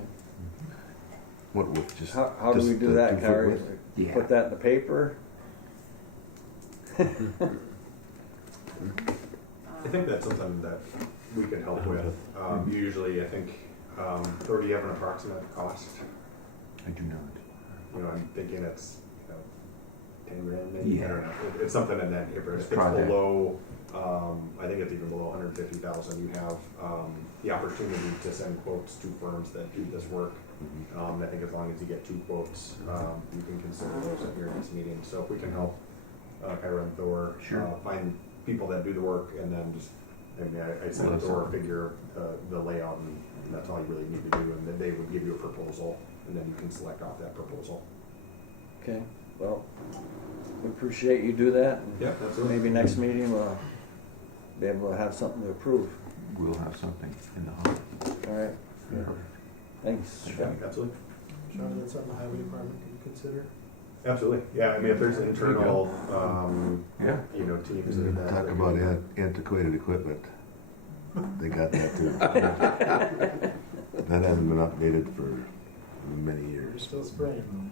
What, with just? How do we just do the that, 2 foot Carrie? width? Yeah. Put that in the paper? I think that's something that we can help with. Usually, I think, Thor, do you have an approximate cost? I do not. You know, I'm thinking it's, 10 grand maybe. Yeah. I don't know. It's something in that neighborhood. If it's Probably. below, I think it's even below 150,000. You have the opportunity to send quotes to firms that do this work. I think as long as you get 2 quotes, you can consider those at your next meeting. So if we can help Kyra and Thor Sure. find people that do the work, and then just, I mean, I sent Thor a figure of the layout, and that's all you really need to do, and then they would give you a proposal, and then you can select off that proposal. Okay, well, we appreciate you do that. and Yeah, absolutely. Maybe next meeting we'll be able to have something to approve. We'll have something in the hopper. All right, thanks. Yeah, absolutely. Sean, that's something the highway department can consider? Absolutely. Yeah, I mean, if there's internal, Yeah. teams that that. Talk about antiquated equipment. They got that too. That hasn't been updated for many You're years. still spraying them.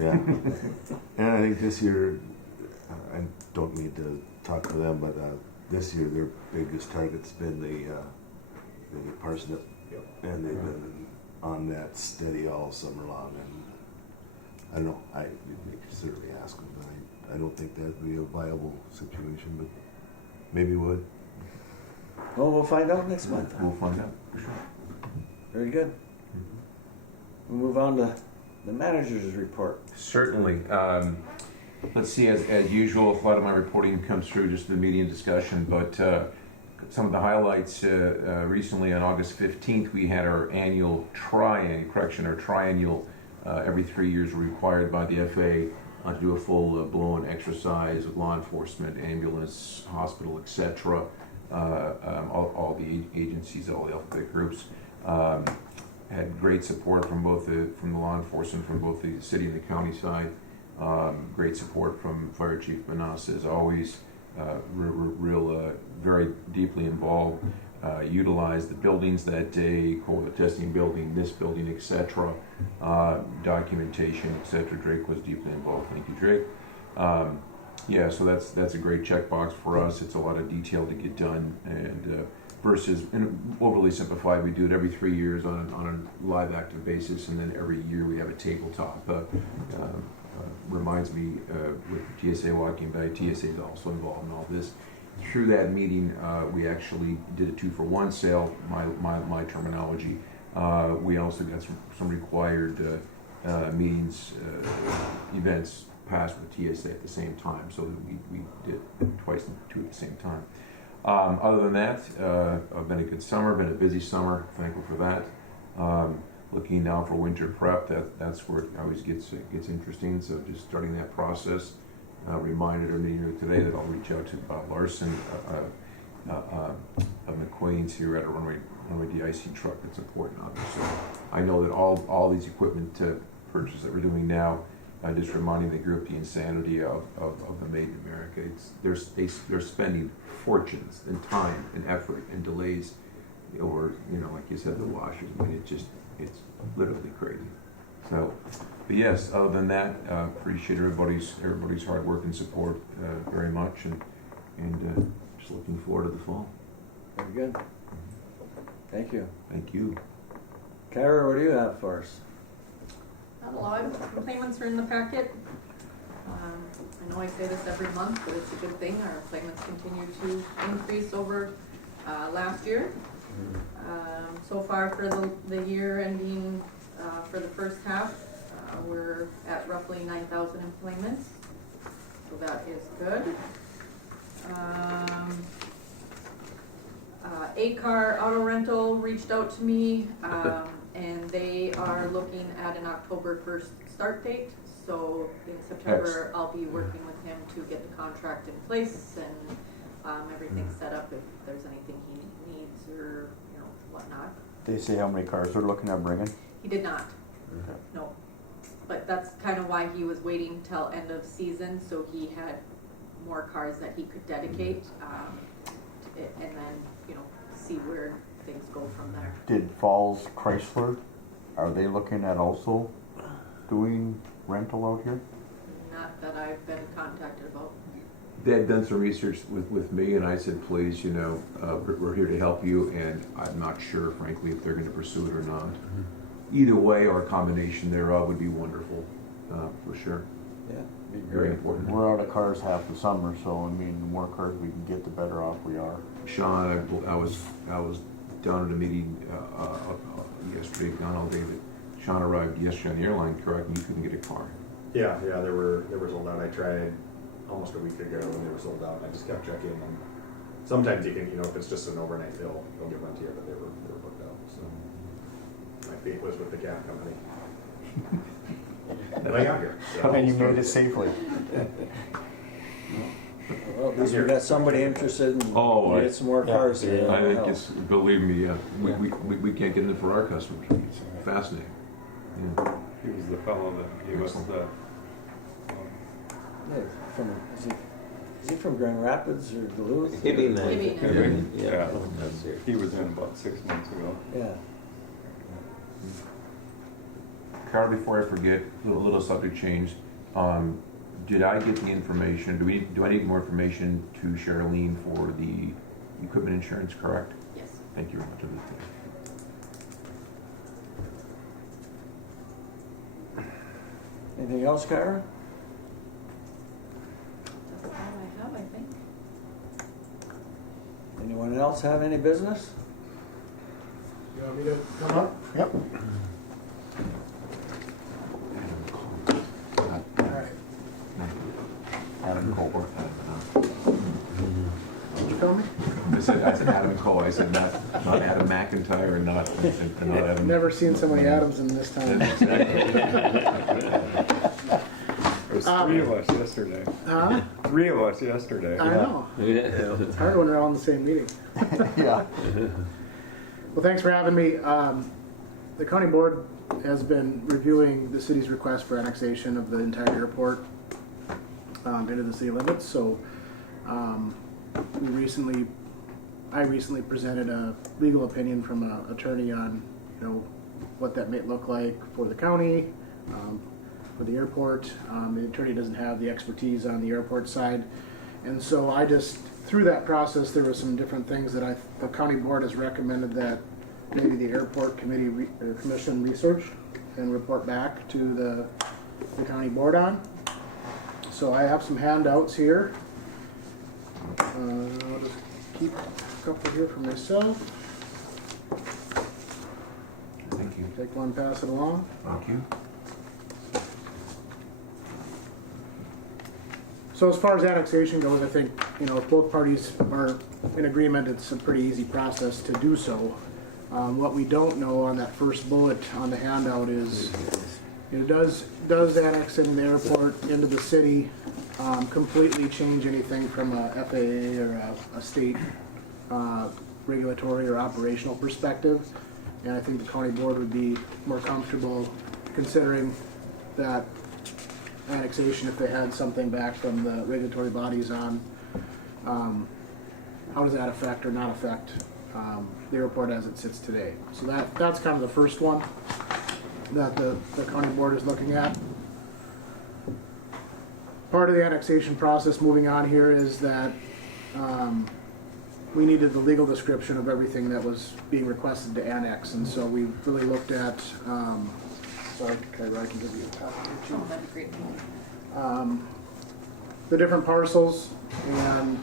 Yeah. And I think this year, I don't need to talk for them, but this year their biggest target's been the parsnip. Yep. And they've been on that steady all summer long. And I don't know, I could certainly ask them, but I don't think that'd be a viable situation, but maybe would. Well, we'll find out next month. We'll find out for sure. Very good. We'll move on to the manager's report. Certainly. Let's see, as usual, a lot of my reporting comes through just the media discussion, but some of the highlights recently on August 15th, we had our annual triennial, every 3 years we're required by the FAA to do a full blown exercise with law enforcement, ambulance, hospital, etc. All the agencies, all the alphabet groups. Had great support from the law enforcement, from both the city and the county side. Great support from Fire Chief Manassa, as always. Very deeply involved. Utilized the buildings that day, the testing building, this building, etc. Documentation, etc. Drake was deeply involved. Thank you, Drake. Yeah, so that's a great checkbox for us. It's a lot of detail to get done, and versus, and overly simplified, we do it every 3 years on a live active basis, and then every year we have a tabletop. Reminds me with TSA walking by, TSA is also involved in all this. Through that meeting, we actually did a 2-for-1 sale, my terminology. We also got some required meetings, events passed with TSA at the same time, so we did two at the same time. Other than that, I've been a good summer, been a busy summer, thankful for that. Looking now for winter prep, that's where it always gets interesting, so just starting that process. Reminded her meeting today that I'll reach out to Bob Larson, McQueen's here at a runway DIC truck. That's important, obviously. I know that all these equipment purchases that we're doing now, just reminding the group the insanity of the Made in America. They're spending fortunes and time and effort and delays over, like you said, the washers. I mean, it's literally crazy. So, but yes, other than that, appreciate everybody's hard work and support very much, and just looking forward to the fall. Very good. Thank you. Thank you. Kyra, what do you have for us? Not a lot. Claimants are in the packet. I know I say this every month, but it's a good thing. Our claimants continue to increase over last year. So far for the year ending for the first half, we're at roughly 9,000 employments, so that is good. A-Car Auto Rental reached out to me, and they are looking at an October 1st start date. So in September, I'll be working with him to get the contract in place and everything set up if there's anything he needs or, you know, whatnot. They say how many cars they're looking at bringing? He did not, no. But that's kind of why he was waiting till end of season, so he had more cars that he could dedicate, and then, you know, see where things go from there. Did Falls Chrysler, are they looking at also doing rental out here? Not that I've been contacted about. They had done some research with me, and I said, please, you know, we're here to help you, and I'm not sure, frankly, if they're going to pursue it or not. Either way, or a combination thereof would be wonderful, for sure. Yeah. Be Very great. important. We're out of cars half the summer, so I mean, the more cars we can get, the better off we are. Sean, I was down at a meeting yesterday, gone all day, but Sean arrived yesterday on the airline, correct, and you couldn't get a car. Yeah, they were sold out. I tried almost a week ago when they were sold out. I just kept checking, and sometimes you can, you know, if it's just an overnight, they'll give one to you, but they were booked out. So my fate was with the cab company. And I got here. So And you made it safely. Well, at least we got somebody interested in Oh, get some more cars here. I think it's, believe me, we can't get in for our customers. It's fascinating. Yeah. He was the fellow that gave us the, Yeah, is he from Grand Rapids or Duluth? Hitting that. Hitting that. Hitting, Yeah, yeah. that's it. He was in about 6 months ago. Yeah. Carol, before I forget, a little subject change. Did I get the information, do I need more information to Charlene for the equipment insurance, correct? Yes. Thank you very much. Anything else, Kyra? That's all I have, I think. Anyone else have any business? You want me to come up? Yep. Alright. Adam Cole. Did you call me? I said Adam Cole. I said not Adam McIntyre and not Adam. Never seen so many Adams in this town. There was 3 of us yesterday. Huh? 3 of us yesterday. I know. Yeah. It's hard when we're all in the same meeting. Yeah. Well, thanks for having me. The county board has been reviewing the city's request for annexation of the entire airport into the city limits. So I recently presented a legal opinion from an attorney on, you know, what that may look like for the county, for the airport. The attorney doesn't have the expertise on the airport side. And so I just, through that process, there were some different things that the county board has recommended that maybe the airport commission research and report back to the county board on. So I have some handouts here. I'll just keep a couple here for myself. Thank you. Take one, pass it along. Thank you. So as far as annexation goes, I think, you know, if both parties are in agreement, it's a pretty easy process to do so. What we don't know on that first bullet on the handout is, it does annexing the airport into the city completely change anything from a FAA or a state regulatory or operational perspective. And I think the county board would be more comfortable considering that annexation if they had something back from the regulatory bodies on how does that affect or not affect the airport as it sits today. So that's kind of the first one that the county board is looking at. Part of the annexation process moving on here is that we needed the legal description of everything that was being requested to annex, and so we really looked at sorry, I can give you a copy here too. Oh, that'd be great. The different parcels, and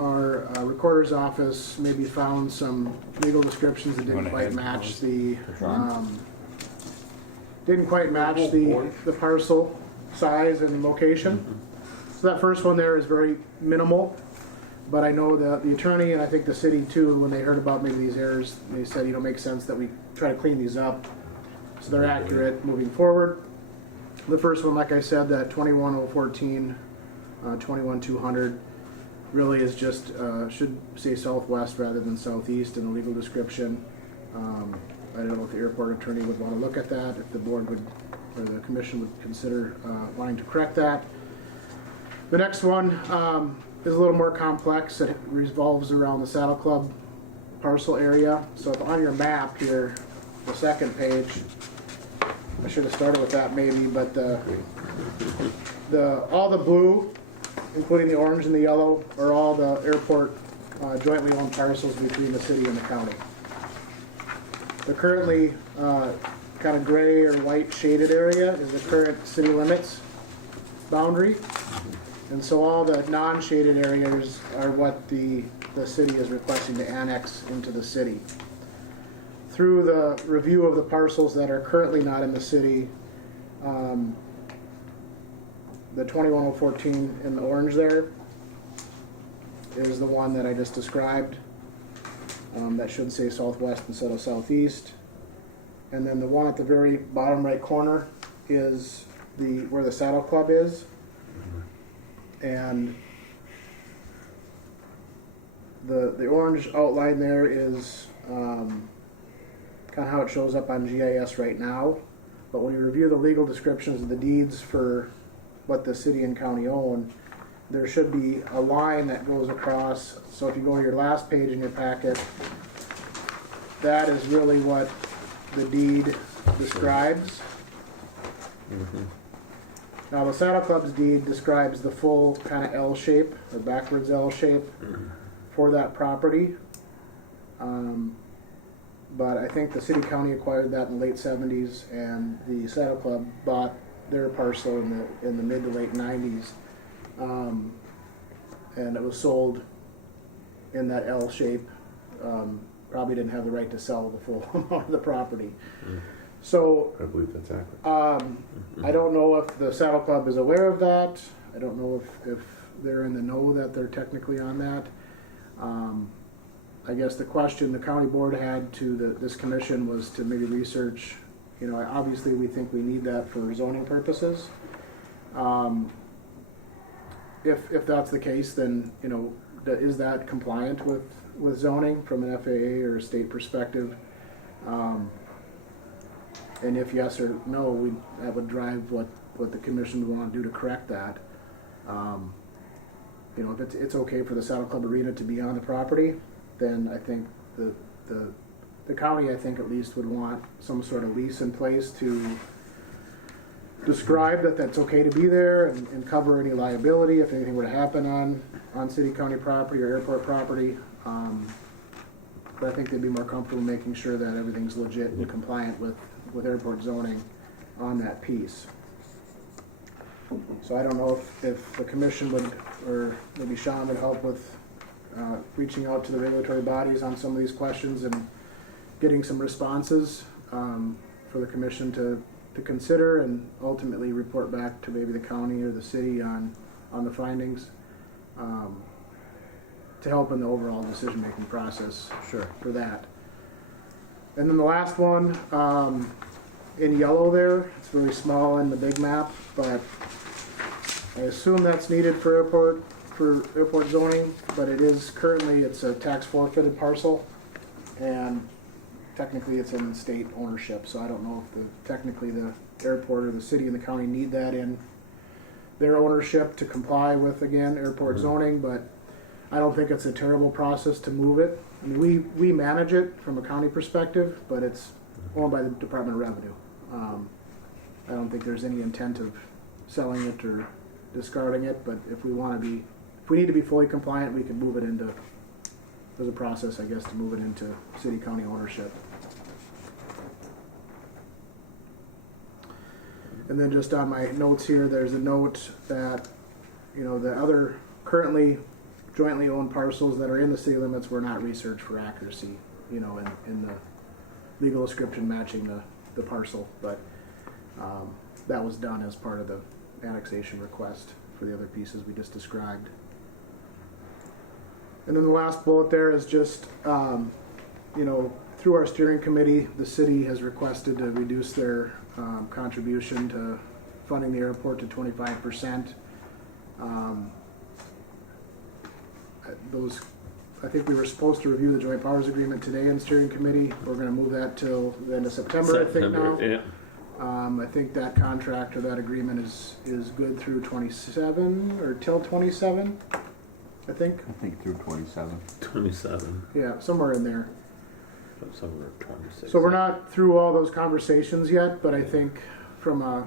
our recorder's office maybe found some legal descriptions that didn't quite match the parcel size and location. So that first one there is very minimal. But I know that the attorney, and I think the city too, when they heard about maybe these errors, they said, makes sense that we try to clean these up so they're accurate moving forward. The first one, like I said, that 21014, 21200, really is just, should say southwest rather than southeast in the legal description. I don't know if the airport attorney would want to look at that, if the board would, or the commission would consider wanting to correct that. The next one is a little more complex. It revolves around the Saddle Club parcel area. So if on your map here, the second page, I should have started with that maybe, but all the blue, including the orange and the yellow, are all the airport jointly owned parcels between the city and the county. The currently kind of gray or white shaded area is the current city limits boundary. And so all the non-shaded areas are what the city is requesting to annex into the city. Through the review of the parcels that are currently not in the city, the 21014 in the orange there is the one that I just described. That should say southwest instead of southeast. And then the one at the very bottom right corner is where the Saddle Club is. And the orange outline there is kind of how it shows up on GIS right now. But when you review the legal descriptions of the deeds for what the city and county own, there should be a line that goes across. So if you go to your last page in your packet, that is really what the deed describes. Now the Saddle Club's deed describes the full kind of L shape, or backwards L shape for that property. But I think the city county acquired that in the late 70s, and the Saddle Club bought their parcel in the mid to late 90s. And it was sold in that L shape. Probably didn't have the right to sell the full amount of the property. So I believe that's accurate. I don't know if the Saddle Club is aware of that. I don't know if they're in the know that they're technically on that. I guess the question the county board had to this commission was to maybe research, obviously we think we need that for zoning purposes. If that's the case, then, is that compliant with zoning from an FAA or state perspective? And if yes or no, that would drive what the commission would want to do to correct that. If it's okay for the Saddle Club Arena to be on the property, then I think the county, I think at least, would want some sort of lease in place to describe that that's okay to be there and cover any liability if anything were to happen on city county property or airport property. But I think they'd be more comfortable making sure that everything's legit and compliant with airport zoning on that piece. So I don't know if the commission would, or maybe Sean would help with reaching out to the regulatory bodies on some of these questions and getting some responses for the commission to consider and ultimately report back to maybe the county or the city on the findings to help in the overall decision-making process. Sure. For that. And then the last one, in yellow there, it's very small in the big map, but I assume that's needed for airport zoning, but it's a tax forfeited parcel, and technically it's in state ownership, so I don't know if technically the airport or the city and the county need that in their ownership to comply with, again, airport zoning, but I don't think it's a terrible process to move it. I mean, we manage it from a county perspective, but it's owned by the Department of Revenue. I don't think there's any intent of selling it or discarding it, but if we need to be fully compliant, we can move it into, there's a process, I guess, to move it into city county ownership. And then just on my notes here, there's a note that, the other currently jointly owned parcels that are in the city limits were not researched for accuracy, in the legal description matching the parcel, but that was done as part of the annexation request for the other pieces we just described. And then the last bullet there is just, through our steering committee, the city has requested to reduce their contribution to funding the airport to 25%. I think we were supposed to review the joint powers agreement today in steering committee. We're going to move that till the end of September, I think now. Yeah. I think that contract or that agreement is good through 27 or till 27, I think. I think through 27. 27. Yeah, somewhere in there. Somewhere 26. So we're not through all those conversations yet, but I think from a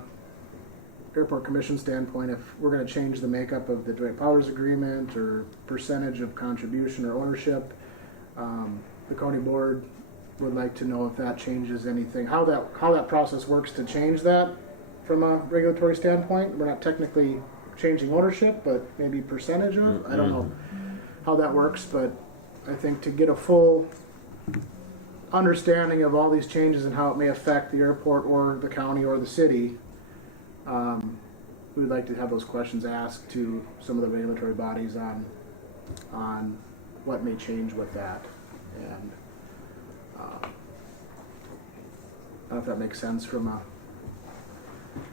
airport commission standpoint, if we're going to change the makeup of the joint powers agreement or percentage of contribution or ownership, the county board would like to know if that changes anything, how that process works to change that from a regulatory standpoint. We're not technically changing ownership, but maybe percentage of. I don't know how that works, but I think to get a full understanding of all these changes and how it may affect the airport or the county or the city, we would like to have those questions asked to some of the regulatory bodies on what may change with that. And I don't know if that makes sense from a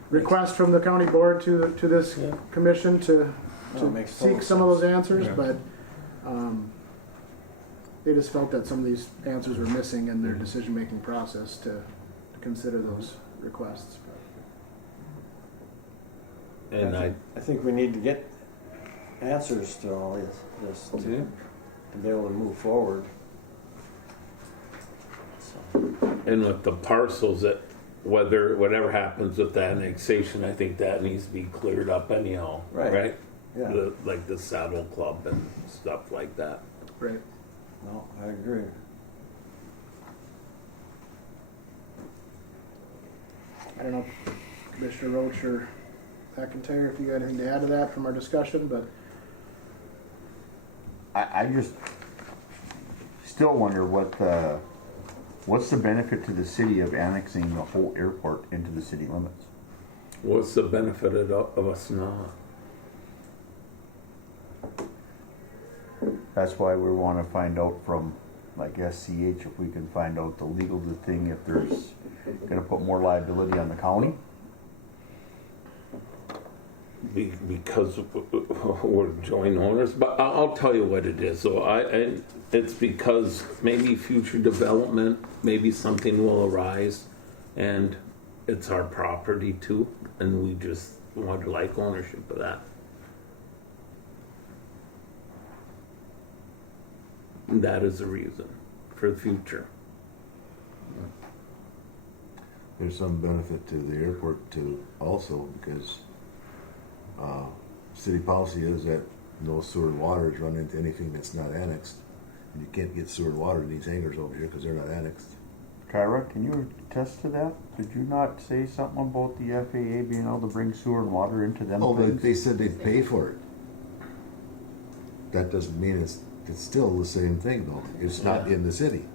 request from the county board to this commission to makes total seek some of those sense. answers, Yeah. but they just felt that some of these answers were missing in their decision-making process to consider those requests. And I think we need to get answers to all this to be able to move forward. So, And with the parcels, that whatever happens with the annexation, I think that needs to be cleared up anyhow, right? yeah, Like the Saddle Club and stuff like that. Right. no, I agree. I don't know, Commissioner Roach or McIntyre, if you got anything to add to that from our discussion, but I just still wonder what's the benefit to the city of annexing the whole airport into the city limits? What's the benefit of us not? That's why we want to find out from, like SCH, if we can find out the legal thing, if there's going to put more liability on the county. Because we're joint owners, but I'll tell you what it is. So it's because maybe future development, maybe something will arise, and it's our property too, and we just want to like ownership of that. And that is the reason for the future. There's some benefit to the airport too, also, because city policy is that no sewer and water is run into anything that's not annexed. And you can't get sewer and water in these hangars over here because they're not annexed. Kyra, can you attest to that? Did you not say something about the FAA being able to bring sewer and water into them Oh, things? they said they'd pay for it. That doesn't mean it's still the same thing though. It's not in the city.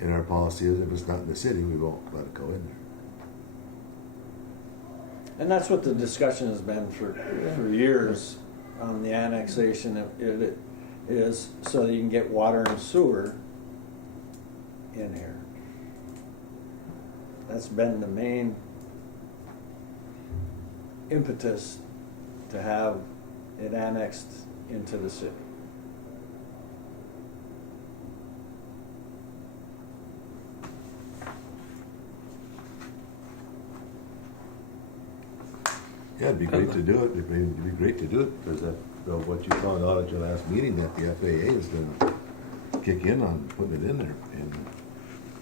And our policy is if it's not in the city, we won't let it go in there. And that's what the discussion has been for years on the annexation. It is so that you can get water and sewer in here. That's been the main impetus to have it annexed into the city. Yeah, it'd be great to do it. It'd be great to do it because of what you found out at your last meeting that the FAA is going to kick in on putting it in there.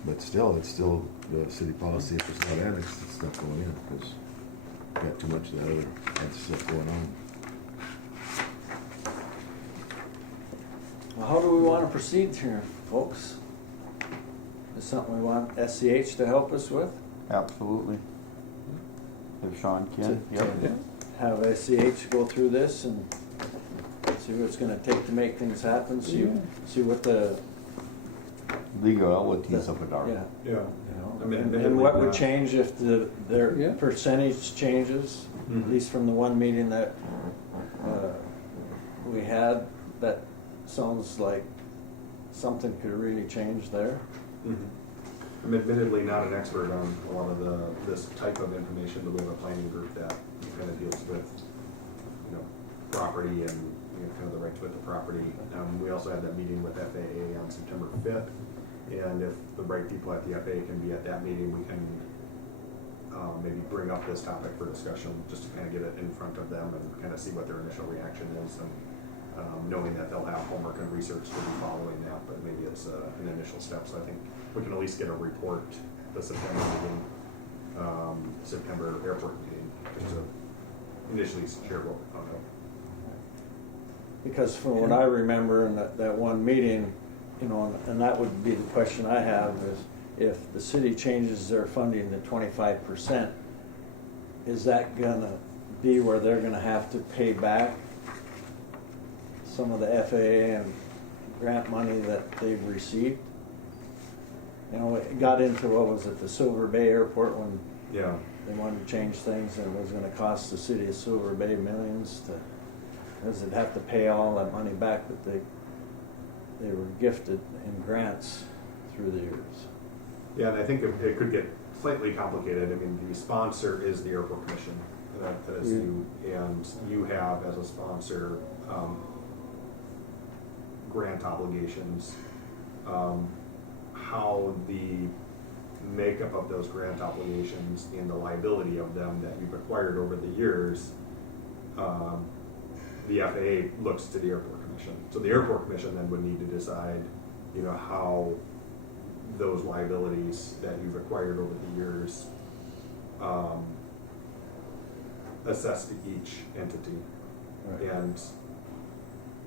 But still, it's still the city policy. If it's not annexed, it's not going in because we've got too much of that other stuff going on. Well, how do we want to proceed here, folks? Is something we want SCH to help us with? Absolutely. If Sean can, To have SCH go through this and see what it's going to take to make things happen. See what the legalities of it are. yeah. Yeah. You know, I mean, and admittedly, what would not- change if their percentage changes, at least from the one meeting that we had, that sounds like something could really change there. I'm admittedly not an expert on a lot of this type of information, but we have a planning group that kind of deals with, property and, kind of the right to the property. We also had that meeting with FAA on September 5th, and if the right people at the FAA can be at that meeting, we can maybe bring up this topic for discussion, just to kind of get it in front of them and kind of see what their initial reaction is, and knowing that they'll have homework and research to be following that, but maybe it's an initial step. So I think we can at least get a report at the September meeting, September airport meeting, just to initially share what we found out. Because from what I remember in that one meeting, and that would be the question I have is, if the city changes their funding to 25%, is that gonna be where they're gonna have to pay back some of the FAA and grant money that they've received? It got into, what was it, the Silver Bay Airport, when Yeah. they wanted to change things, and it was gonna cost the city of Silver Bay millions to, because they'd have to pay all that money back that they were gifted in grants through the years. Yeah, and I think it could get slightly complicated. I mean, the sponsor is the airport commission, that is you, and you have as a sponsor grant obligations. How the makeup of those grant obligations and the liability of them that you've acquired over the years, the FAA looks to the airport commission. So the airport commission then would need to decide, how those liabilities that you've acquired over the years assess to each entity. Right. And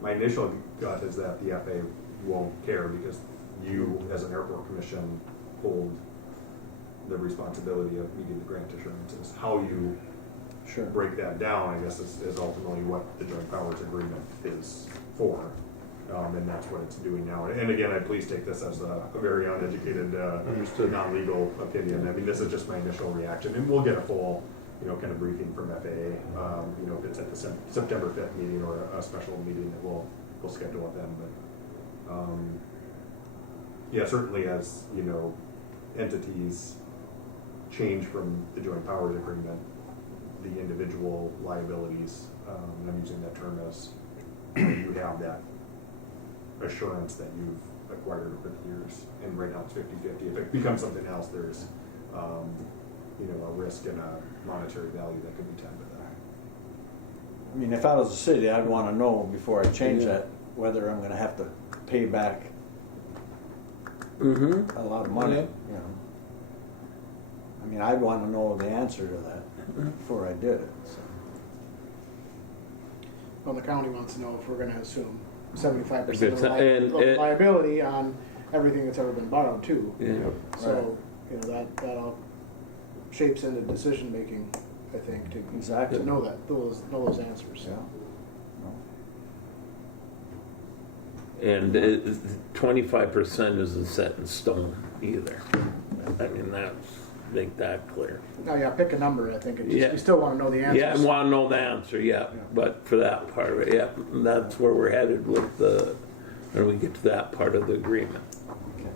my initial gut is that the FAA won't care, because you, as an airport commission, hold the responsibility of meeting the grant assurances. How you Sure. break that down, I guess, is ultimately what the joint powers agreement is for. And that's what it's doing now. And again, please take this as a very uneducated, non-legal opinion. I mean, this is just my initial reaction, and we'll get a full, kind of briefing from FAA. If it's at the September 5th meeting or a special meeting that we'll schedule with them. But yeah, certainly as entities change from the joint powers agreement, the individual liabilities, and I'm using that term as you have that assurance that you've acquired over the years, and right now it's 50-50. If it becomes something else, there's a risk and a monetary value that could be tied with that. I mean, if I was a city, I'd want to know before I change that whether I'm going to have to pay back a lot of money. Yeah. I mean, I'd want to know the answer to that before I did it. So. Well, the county wants to know if we're gonna assume 75% of And the liability on everything that's ever been borrowed too. Yeah. So, that all shapes into decision making, I think, Exactly. to know those answers. Yeah. And 25% isn't set in stone either. I mean, make that clear. Now, pick a number. I think Yeah. you still want to know the answers. Yeah, I want to know the answer, but for that part of it, that's where we're headed with when we get to that part of the agreement. Okay.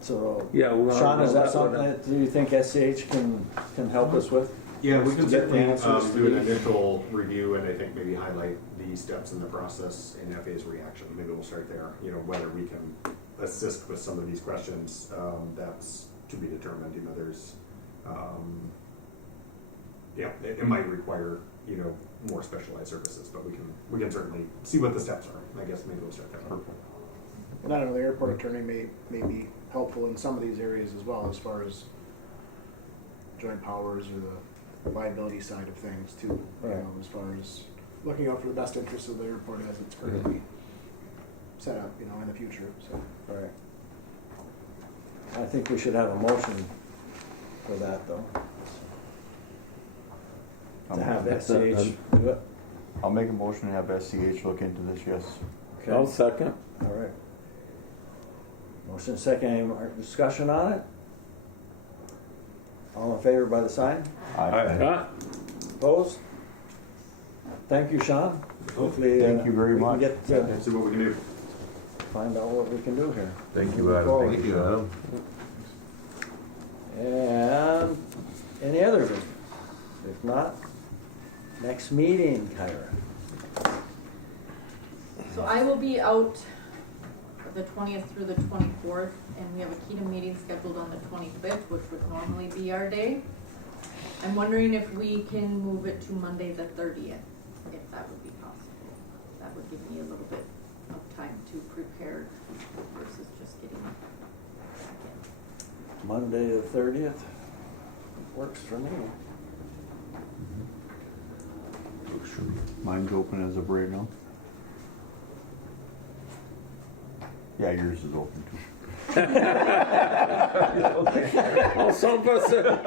So, Yeah, well, Sean, is that that something would- that you think SCH can help us with? Yeah, we can To get the certainly answers do an to these. initial review, and I think maybe highlight the steps in the process and FAA's reaction. Maybe we'll start there. Whether we can assist with some of these questions, that's to be determined. There's, it might require more specialized services, but we can certainly see what the steps are. I guess maybe we'll start there. And I don't know, the airport attorney may be helpful in some of these areas as well, as far as joint powers or the liability side of things too. Right. As far as looking out for the best interests of the airport as it's currently set up, in the future. So. Right. I think we should have a motion for that, though. To have SCH do it. I'll make a motion to have SCH look into this, yes. Okay. I'll second. All right. Motion second. Any more discussion on it? All in favor by the sign? Aye. Ah, Opposed? thank you, Sean. Hopefully. Thank you very we can much. Get, And see what we can do. find out what we can do here. Thank you, Moving Adam. forward. Thank you, Adam. And any other business? If not, next meeting, Kyra. So I will be out the 20th through the 24th, and we have a KETA meeting scheduled on the 25th, which would normally be our day. I'm wondering if we can move it to Monday the 30th, if that would be possible. That would give me a little bit of time to prepare versus just getting back in. Monday the 30th works for me. Mine's open as of right now. Yeah, yours is open too. Well, some of us are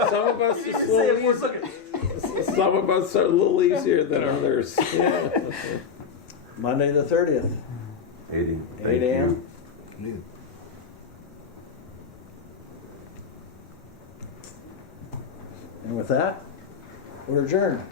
some of us are a little easier than others. Yeah. Monday the 30th. 8 8 a.m. Yeah. And with that, we're adjourned.